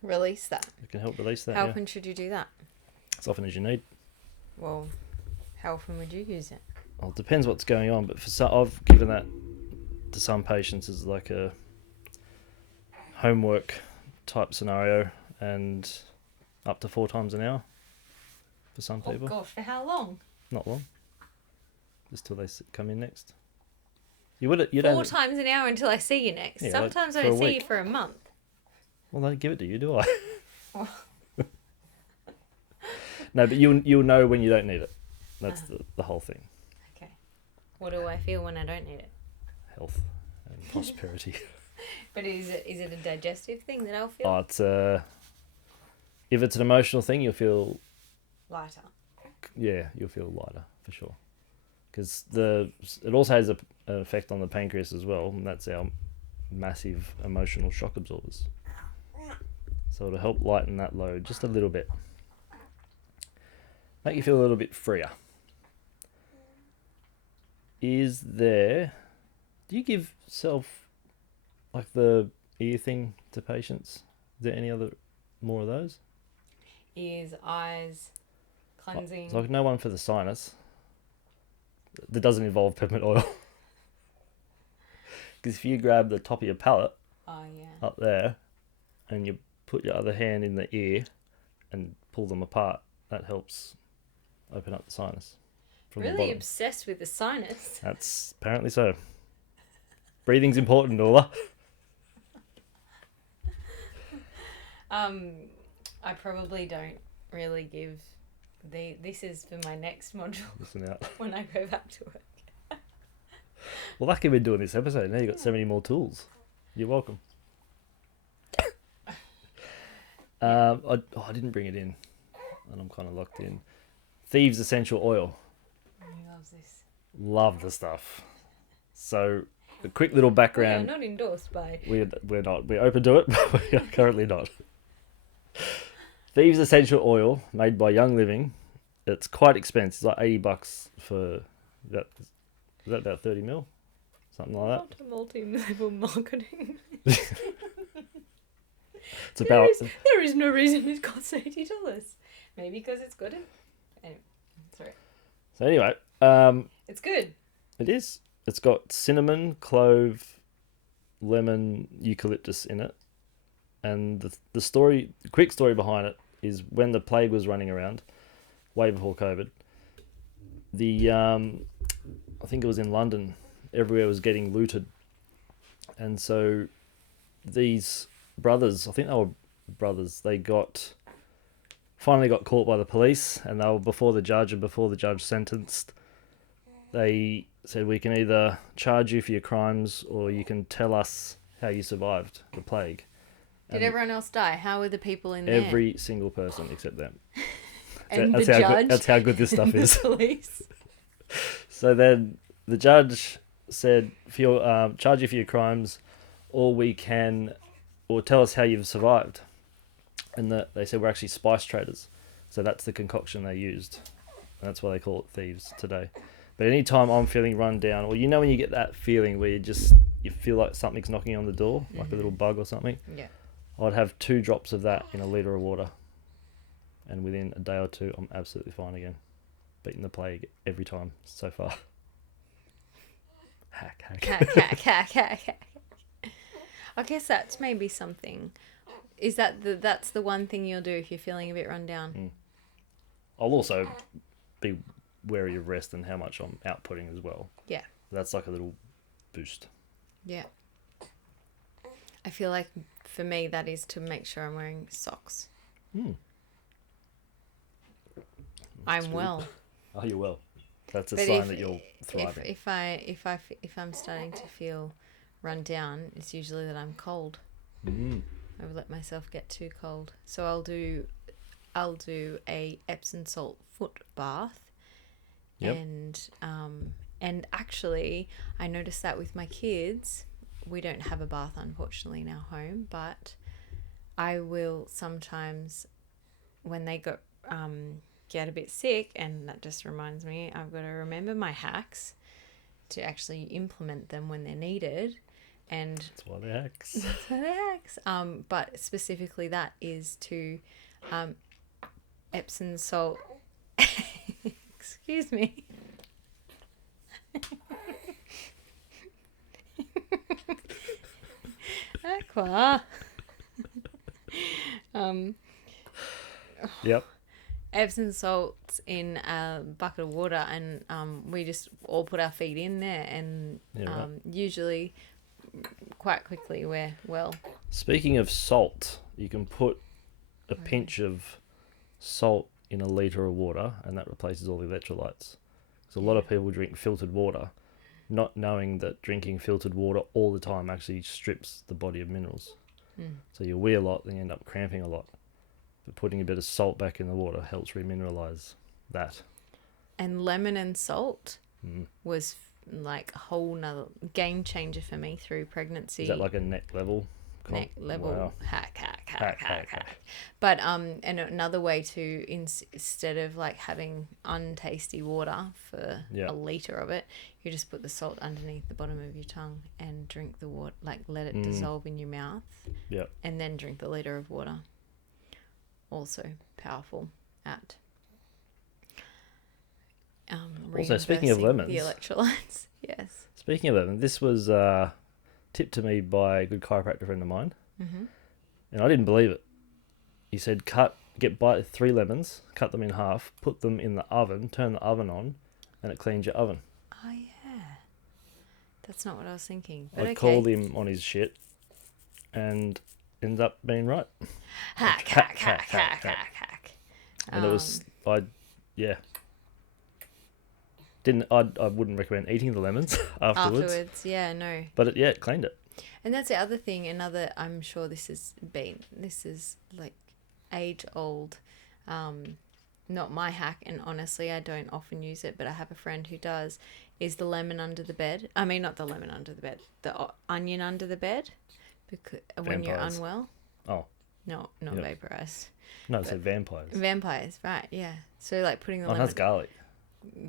release that. It can help release that. How often should you do that? As often as you need. Well, how often would you use it? Well, it depends what's going on, but for some, I've given that to some patients as like a homework type scenario, and up to 4 times an hour for some people. Oh gosh, for how long? Not long. Just till they come in next. You 4 times an hour until I see you next. Yeah, sometimes like I for a see week. you for a month. Well, I don't give it to you, do I? No, but you'll know when you don't need it. That's the whole thing. Okay. What do I feel when I don't need it? Health and prosperity. But is it a digestive thing that I'll feel? Oh, it's if it's an emotional thing, you'll feel lighter. Yeah, you'll feel lighter for sure. Because it also has an effect on the pancreas as well, and that's our massive emotional shock absorbers. So it'll help lighten that load just a little bit. Make you feel a little bit freer. Do you give like the ear thing to patients? Is there any more of those? Ears, eyes, cleansing. So like no one for the sinus. That doesn't involve peppermint oil. Because if you grab the top of your palate up there, and you put your other hand in the ear and pull them apart, that helps open up the sinus. Really obsessed with the sinus. That's apparently so. Breathing's important, Nola. I probably don't really give this is for my next module. Listen out. When I go back to work. Well, lucky we're doing this episode. Now you've got so many more tools. You're welcome. I didn't bring it in, and I'm kind of locked in. Thieves Essential Oil. He loves this. Love the stuff. So, a quick little background. We are not endorsed by... We're not. We're open to it, but we are currently not. Thieves Essential Oil, made by Young Living. It's quite expensive. It's like $80 for that. Is that about 30 mil? Something like that. Not a multi-level marketing. It's about... There is no reason it costs $80. Maybe because it's good. Anyway, sorry. So anyway, it's good. It is. It's got cinnamon, clove, lemon, eucalyptus in it. And the quick story behind it is when the plague was running around, way before COVID, the I think it was in London, everywhere was getting looted, and so these brothers, I think they were brothers, they finally got caught by the police, and they were before the judge, and before the judge sentenced, they said, we can either charge you for your crimes or you can tell us how you survived the plague. Did everyone else die? How were the people in there? Every single person except them. And that's the how judge? Good, that's how good this stuff The is. police? So then the judge said, charge you for your crimes, or tell us how you've survived. And they said, we're actually spice traders. So that's the concoction they used. And that's why they call it thieves today. But anytime I'm feeling run down, or when you get that feeling where you feel like something's knocking on the door, like a little bug or something, Yeah. I'd have 2 drops of that in a litre of water. And within a day or 2, I'm absolutely fine again. Beating the plague every time so far. Hack. I guess that's maybe something. Is that's the one thing you'll do if you're feeling a bit run down? I'll also be wary of rest and how much I'm outputting as well. Yeah. That's like a little boost. Yeah. I feel like for me that is to make sure I'm wearing socks. I'm good. well. Oh, you're well. That's a But sign that you're thriving. If I'm starting to feel run down, it's usually that I'm cold. I've let myself get too cold. So I'll do a Epsom salt foot bath. Yep. And actually I noticed that with my kids, we don't have a bath unfortunately in our home, but I will sometimes when they get a bit sick, and that just reminds me, I've got to remember my hacks to actually implement them when they're needed. And That's why they're hacks. that's why they're hacks. But specifically that is to Epsom salt. Excuse me. Aqua. Yep. Epsom salts in a bucket of water, and we just all put our feet in there, and Right. usually quite quickly we're well. Speaking of salt, you can put a pinch of salt in a litre of water, and that replaces all the electrolytes. So a lot of people drink filtered water, not knowing that drinking filtered water all the time actually strips the body of minerals. So you wee a lot, then you end up cramping a lot. But putting a bit of salt back in the water helps remineralize that. And lemon and salt was like a whole nother game changer for me through pregnancy. Is that like a neck level? Neck level Wow. hack. Hack. But and another way to instead of like having untasty water for a litre of it, you just put the salt underneath the bottom of your tongue and drink the water, like let it dissolve in your mouth. Yep. And then drink the litre of water. Also powerful at Also, speaking of reversing lemons, the electrolytes. Yes. Speaking of lemon, this was tipped to me by a good chiropractor friend of mine, and I didn't believe it. He said, buy 3 lemons, cut them in half, put them in the oven, turn the oven on, and it cleans your oven. Oh yeah, that's not what I was thinking. But I called him on his shit, and ended up being right. Hack. And it was, I wouldn't recommend eating the lemons afterwards. Yeah, no. But it cleaned it. And that's the other thing. I'm sure this is like age old, not my hack. And honestly, I don't often use it, but I have a friend who does. Is the lemon under the bed? I mean, not the lemon under the bed. The onion under the bed, because when you're unwell. Oh. No, not vaporized. No, it's vampires. Vampires, right? Yeah. So like putting the lemon. That's garlic.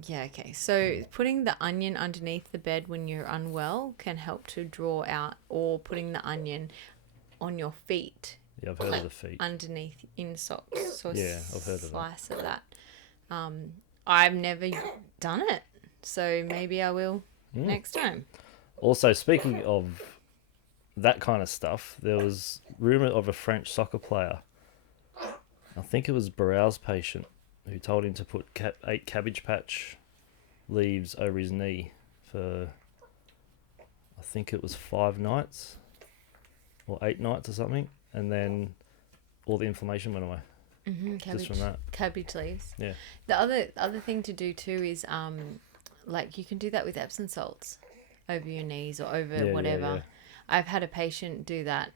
Yeah, okay. So putting the onion underneath the bed when you're unwell can help to draw out, or putting the onion on your feet. Yeah, I've heard of the feet. Underneath in socks. So I've heard of that. Slice of that. I've never done it, so maybe I will next time. Also, speaking of that kind of stuff, there was rumour of a French soccer player. I think it was Barrow's patient who told him to put 8 Cabbage Patch leaves over his knee for, I think it was 5 nights or 8 nights or something, and then all the inflammation went away. Just from that. Cabbage leaves. Yeah. The other thing to do too is like you can do that with Epsom salts over your knees or over whatever. Yeah. I've had a patient do that.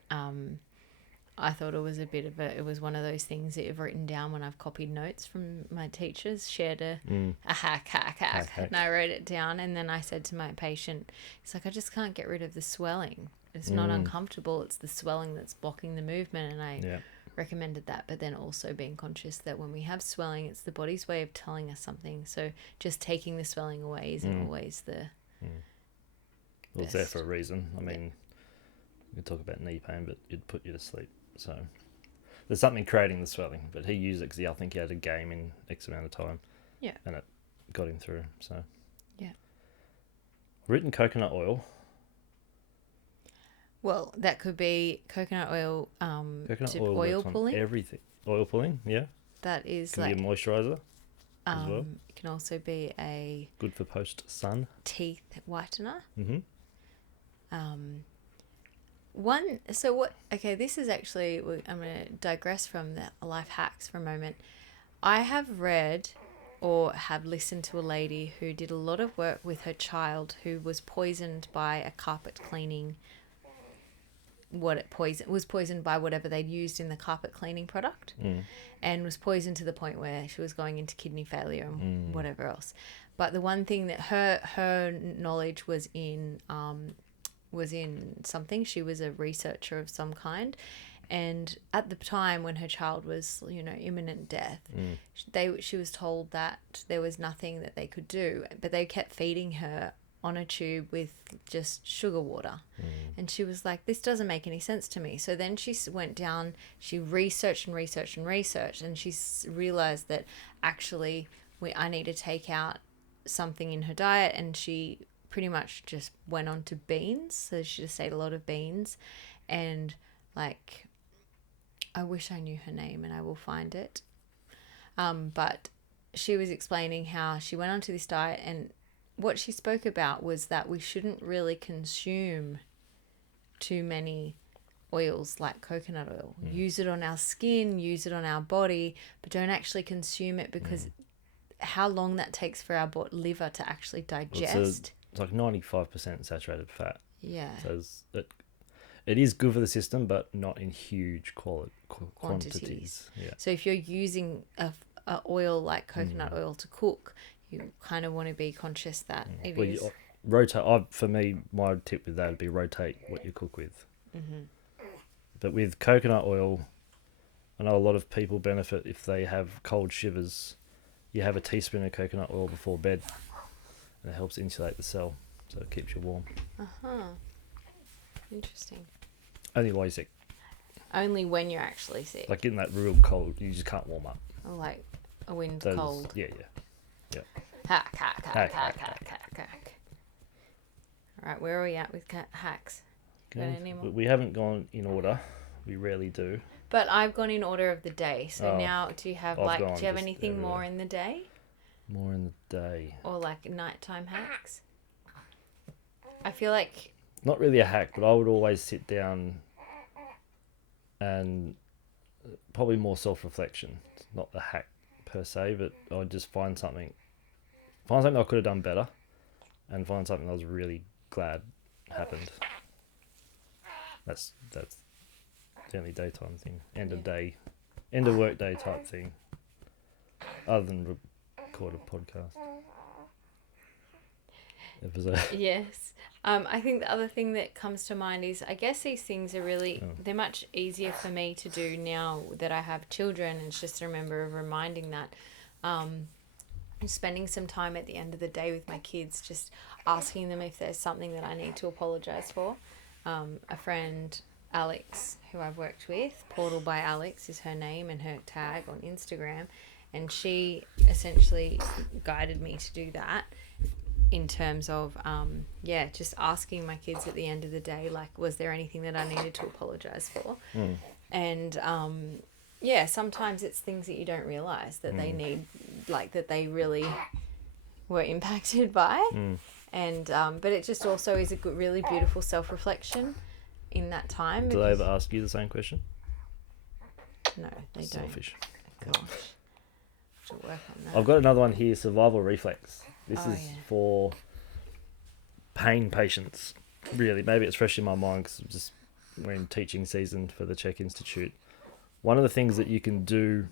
I thought it was it was one of those things that you've written down when I've copied notes from my teachers, shared a hack. And I wrote it down, and then I said to my patient, it's like, I just can't get rid of the swelling. It's not uncomfortable. It's the swelling that's blocking the movement. And I recommended that, but then also being conscious that when we have swelling, it's the body's way of telling us something. So just taking the swelling away isn't always the Well, it's there for a reason. I mean, we could talk about knee pain, but it'd put you to sleep. So there's something creating the swelling, but he used it because I think he had a game in X amount of time. Yeah. And it got him through. So yeah. Written coconut oil. Well, that could be coconut oil. Coconut oil oil pulling. Everything. Oil pulling, yeah. That is Can like be a moisturizer as well. It can also be a Good for post sun. teeth whitener. Mm-hmm. This is actually, I'm going to digress from the life hacks for a moment. I have read or have listened to a lady who did a lot of work with her child who was poisoned by a carpet cleaning. Was poisoned by whatever they'd used in the carpet cleaning product, and was poisoned to the point where she was going into kidney failure and whatever else. But the one thing that her knowledge was in something. She was a researcher of some kind, and at the time when her child was, imminent death, she was told that there was nothing that they could do, but they kept feeding her on a tube with just sugar water. And she was like, this doesn't make any sense to me. So then she went down, she researched, and she realized that actually I need to take out something in her diet, and she pretty much just went on to beans. So she just ate a lot of beans, and like, I wish I knew her name and I will find it. But she was explaining how she went onto this diet, and what she spoke about was that we shouldn't really consume too many oils like coconut oil. Use it on our skin, use it on our body, but don't actually consume it, because how long that takes for our liver to actually digest. It's like 95% saturated fat. Yeah. So it is good for the system, but not in huge quantities. Yeah. So if you're using a oil like coconut oil to cook, you kind of want to be conscious that it is. Rotate. For me, my tip with that would be rotate what you cook with. But with coconut oil, I know a lot of people benefit if they have cold shivers. You have a teaspoon of coconut oil before bed, and it helps insulate the cell, so it keeps you warm. Interesting. Only while you're sick. Only when you're actually sick. Like in that real cold, you just can't warm up. Or like a wind Those, cold. Yeah. Hack. Alright, where are we at with hacks? Got any more? We haven't gone in order. We rarely do. But I've gone in order of the day. So now, do you have anything everywhere. more in the day? More in the day. Or like nighttime hacks? I feel like... Not really a hack, but I would always sit down and probably more self-reflection. It's not the hack per se, but I would just find something I could have done better, and find something I was really glad happened. That's the only daytime thing. End of work day type thing. Other than record a podcast. Yes. I think the other thing that comes to mind is, I guess these things are really, they're much easier for me to do now that I have children, and it's just a reminding that, spending some time at the end of the day with my kids, just asking them if there's something that I need to apologize for. A friend, Alex, who I've worked with, Portal by Alex is her name and her tag on Instagram, and she essentially guided me to do that. In terms of, just asking my kids at the end of the day, like, was there anything that I needed to apologize for? And, sometimes it's things that you don't realize that they need, like, that they really were impacted by. Mm. And but it just also is a good, really beautiful self-reflection in that time. Do they ever ask you the same question? No, they Selfish. don't. Gosh. To work on that. I've got another one here, survival reflex. This is yeah. for pain patients, really. Maybe it's fresh in my mind because we're in teaching season for the Czech Institute. One of the things that you can do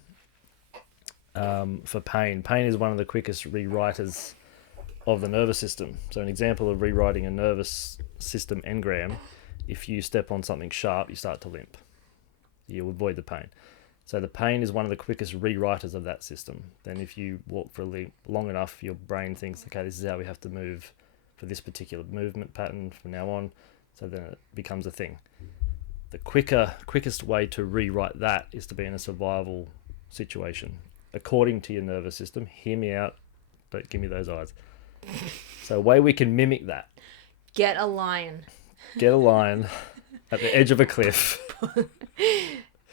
for pain is one of the quickest rewriters of the nervous system. So an example of rewriting a nervous system engram, if you step on something sharp, you start to limp. You avoid the pain. So the pain is one of the quickest rewriters of that system. Then if you walk for long enough, your brain thinks, okay, this is how we have to move for this particular movement pattern from now on. So then it becomes a thing. The quickest way to rewrite that is to be in a survival situation. According to your nervous system, hear me out, don't give me those eyes. So a way we can mimic that. Get a lion. Get a lion at the edge of a cliff.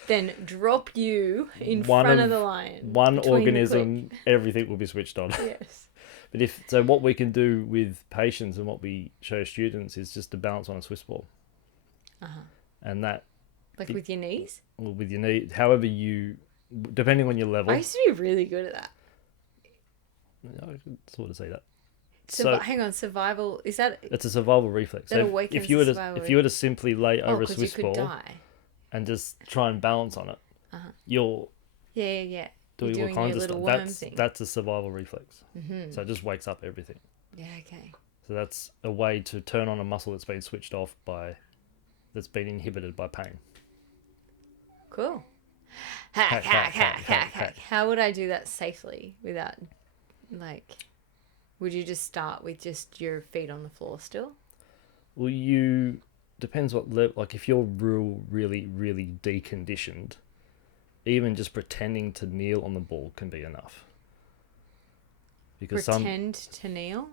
Then drop you in front of the lion. One organism, everything will be switched on. Yes. But what we can do with patients and what we show students is just to balance on a Swiss ball. Uh-huh. And that... Like with your knees? Well, with your knee, however you... Depending on your level. I used to be really good at that. I can sort of see that. Hang on, survival, is that... It's a survival reflex. That So awakens if you were to simply lay over a Swiss you could ball die. and just try and balance on it, you're Yeah. doing all kinds of stuff. Worm thing. That's a survival reflex. Mm-hmm. So it just wakes up everything. Yeah, okay. So that's a way to turn on a muscle that's been switched off that's been inhibited by pain. Cool. Hack. How would I do that safely without, would you just start with just your feet on the floor still? Well, depends what level, if you're really, really deconditioned, even just pretending to kneel on the ball can be enough. Because Pretend to kneel?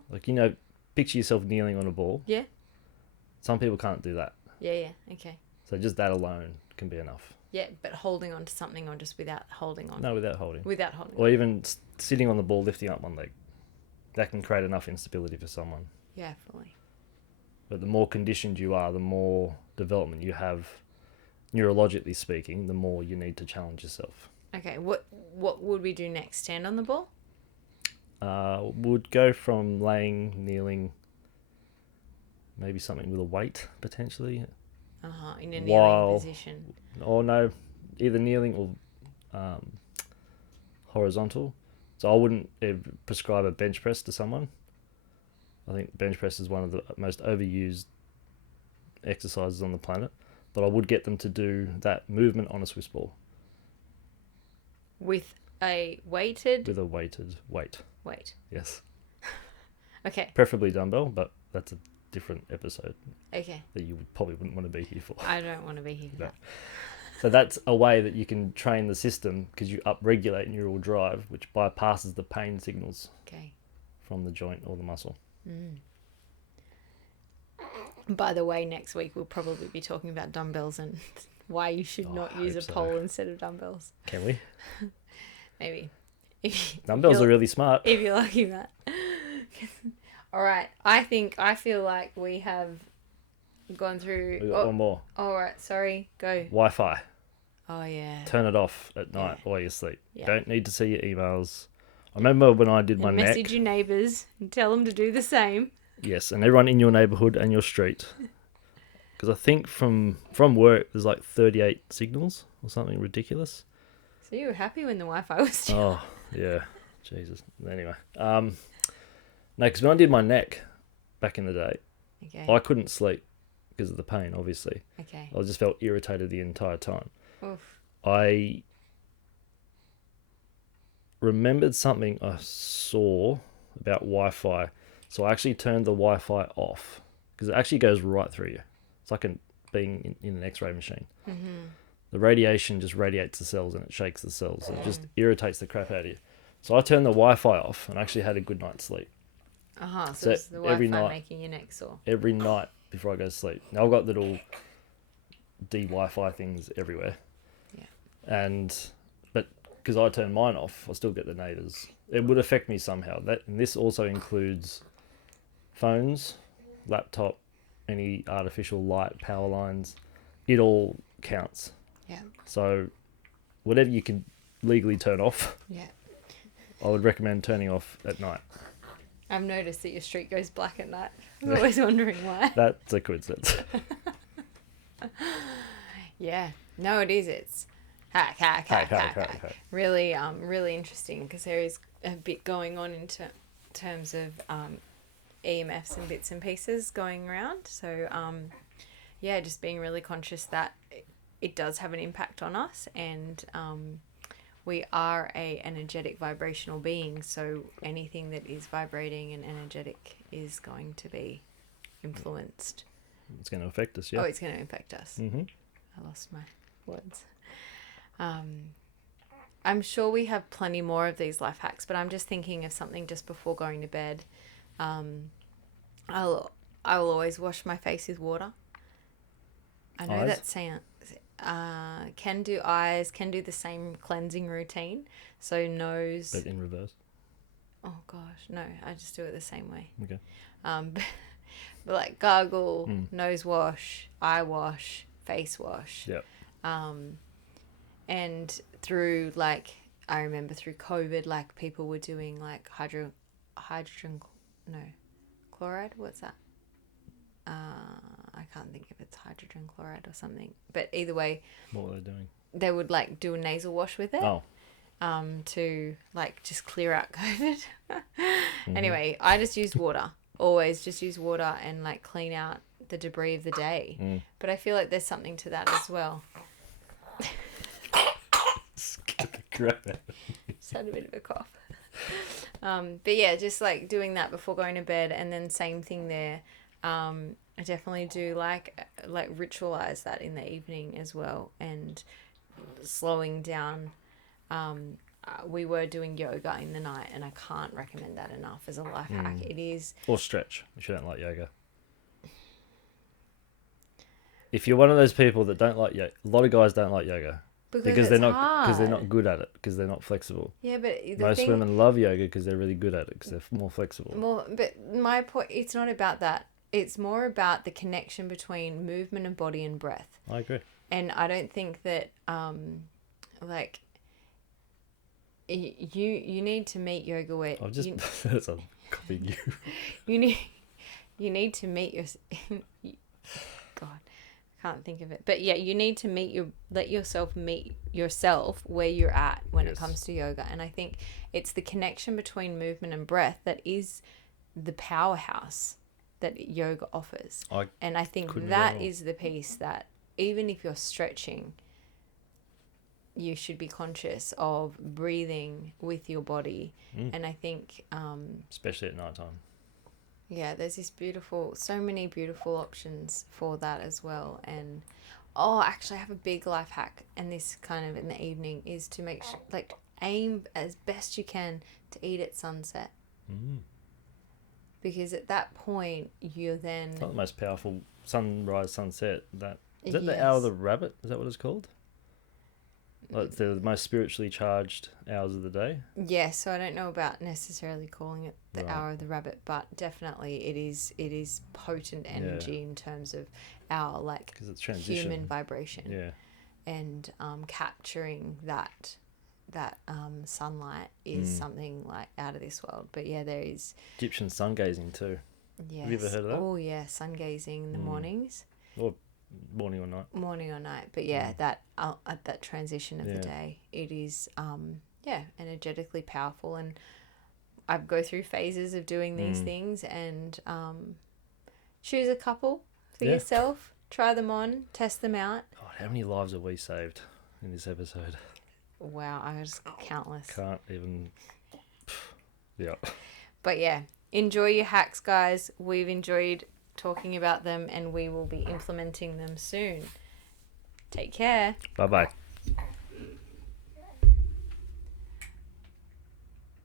Picture yourself kneeling on a ball. Yeah. Some people can't do that. Yeah, okay. So just that alone can be enough. Yeah, but holding on to something or just without holding on? No, without holding. Without holding Or even sitting on the ball, lifting up one leg. That can create enough instability for someone. Yeah, fully. But the more conditioned you are, the more development you have, neurologically speaking, the more you need to challenge yourself. Okay, what would we do next? Stand on the ball? Would go from laying, kneeling, maybe something with a weight, potentially. In a kneeling position. Or no, either kneeling or horizontal. So I wouldn't prescribe a bench press to someone. I think bench press is one of the most overused exercises on the planet. But I would get them to do that movement on a Swiss ball. With a weighted weight. Weight. Yes. Okay. Preferably dumbbell, but that's a different episode. Okay. That you probably wouldn't want to be here for. I don't want to be here for that. So that's a way that you can train the system because you upregulate neural drive, which bypasses the pain signals from the joint or the muscle. Mm. By the way, next week we'll probably be talking about dumbbells and why you should not use a pole instead of dumbbells. Can we? Maybe. Dumbbells are really smart. If you're lucky that. All right. I feel like we have gone through... We got one more. All right. Sorry. Go. Wi-Fi. Oh, yeah. Turn it off at night while you sleep. Yeah. Don't need to see your emails. I remember when I did my neck. Message your neighbours and tell them to do the same. Yes, and everyone in your neighbourhood and your street. Because I think from work, there's 38 signals or something ridiculous. So you were happy when the Wi-Fi was still... Oh, yeah. Jesus. Anyway. No, because when I did my neck back in the day, I couldn't sleep because of the pain, obviously. Okay. I just felt irritated the entire time. Oof. I remembered something I saw about Wi-Fi. So I actually turned the Wi-Fi off because it actually goes right through you. It's like being in an X-ray machine. Mm-hmm. The radiation just radiates the cells and it shakes the cells. It just irritates the crap out of you. So I turned the Wi-Fi off and actually had a good night's sleep. So it's the Wi-Fi making your neck sore. Every night before I go to sleep. Now I've got little de-Wi-Fi things everywhere. Yeah. But because I turn mine off, I still get the neighbours. It would affect me somehow. And this also includes phones, laptop, any artificial light, power lines. It all counts. Yeah. So whatever you can legally turn off, Yeah. I would recommend turning off at night. I've noticed that your street goes black at night. I'm always wondering why. That's a coincidence. Yeah. No, it is. It's hack. Really, really interesting because there is a bit going on in terms of EMFs and bits and pieces going around. So, yeah, just being really conscious that it does have an impact on us, and we are a energetic vibrational being. So anything that is vibrating and energetic is going to be influenced. It's going to affect us, yeah. Oh, it's going to affect us. Mm-hmm. I lost my words. I'm sure we have plenty more of these life hacks, but I'm just thinking of something just before going to bed. I'll always wash my face with water. I know Eyes? that sounds can do eyes, can do the same cleansing routine. So nose. But in reverse. Oh gosh, no, I just do it the same way. Okay. But like gargle, nose wash, eye wash, face wash. Yep. And through I remember through COVID, like people were doing like chloride. What's that? I can't think if it's hydrogen chloride or something. But either way, What were they doing? they would like do a nasal wash with it. Oh. To like just clear out COVID. Anyway, I just used water. Always just use water and like clean out the debris of the day. But I feel like there's something to that as well. Just had a bit of a cough. But yeah, just like doing that before going to bed, and then same thing there. I definitely do like ritualize that in the evening as well, and slowing down. We were doing yoga in the night, and I can't recommend that enough as a life hack. It is. Or stretch, if you don't like yoga. If you're one of those people that don't like yoga, a lot of guys don't like yoga because they're not good at it, because they're not flexible. Yeah, but most women love yoga because they're really good at it, because they're more flexible. But my point, it's not about that. It's more about the connection between movement and body and breath. I agree. And I don't think that you need to meet yoga where I've just that's a copying you. you need to meet your God, I can't think of it. But yeah, you need to let yourself meet yourself where you're at when it comes to yoga. And I think it's the connection between movement and breath that is the powerhouse that yoga offers. And I think that is the piece that even if you're stretching, you should be conscious of breathing with your body. And I think especially at night time. Yeah, there's so many beautiful options for that as well. And actually I have a big life hack, and this kind of in the evening is to make sure, aim as best you can to eat at sunset. Because at that point you're then It's not the most powerful sunrise, sunset. Is that the hour of the rabbit? Is that what it's called? Like the most spiritually charged hours of the day? Yeah, so I don't know about necessarily calling it the hour of the rabbit, but definitely it is potent energy in terms of our because it's human vibration. Yeah. And capturing that sunlight is something out of this world. But yeah, there is Egyptian sun gazing too. Yes. Have you ever heard of that? Oh yeah, sun gazing in the mornings. Or morning or night. Morning or night. But yeah, that at that transition of the day, it is energetically powerful. And I go through phases of doing these things, and choose a couple for yourself, try them on, test them out. God, how many lives have we saved in this episode? Wow, I was countless. Can't even. Yeah. But yeah, enjoy your hacks, guys. We've enjoyed talking about them, and we will be implementing them soon. Take care. Bye-bye.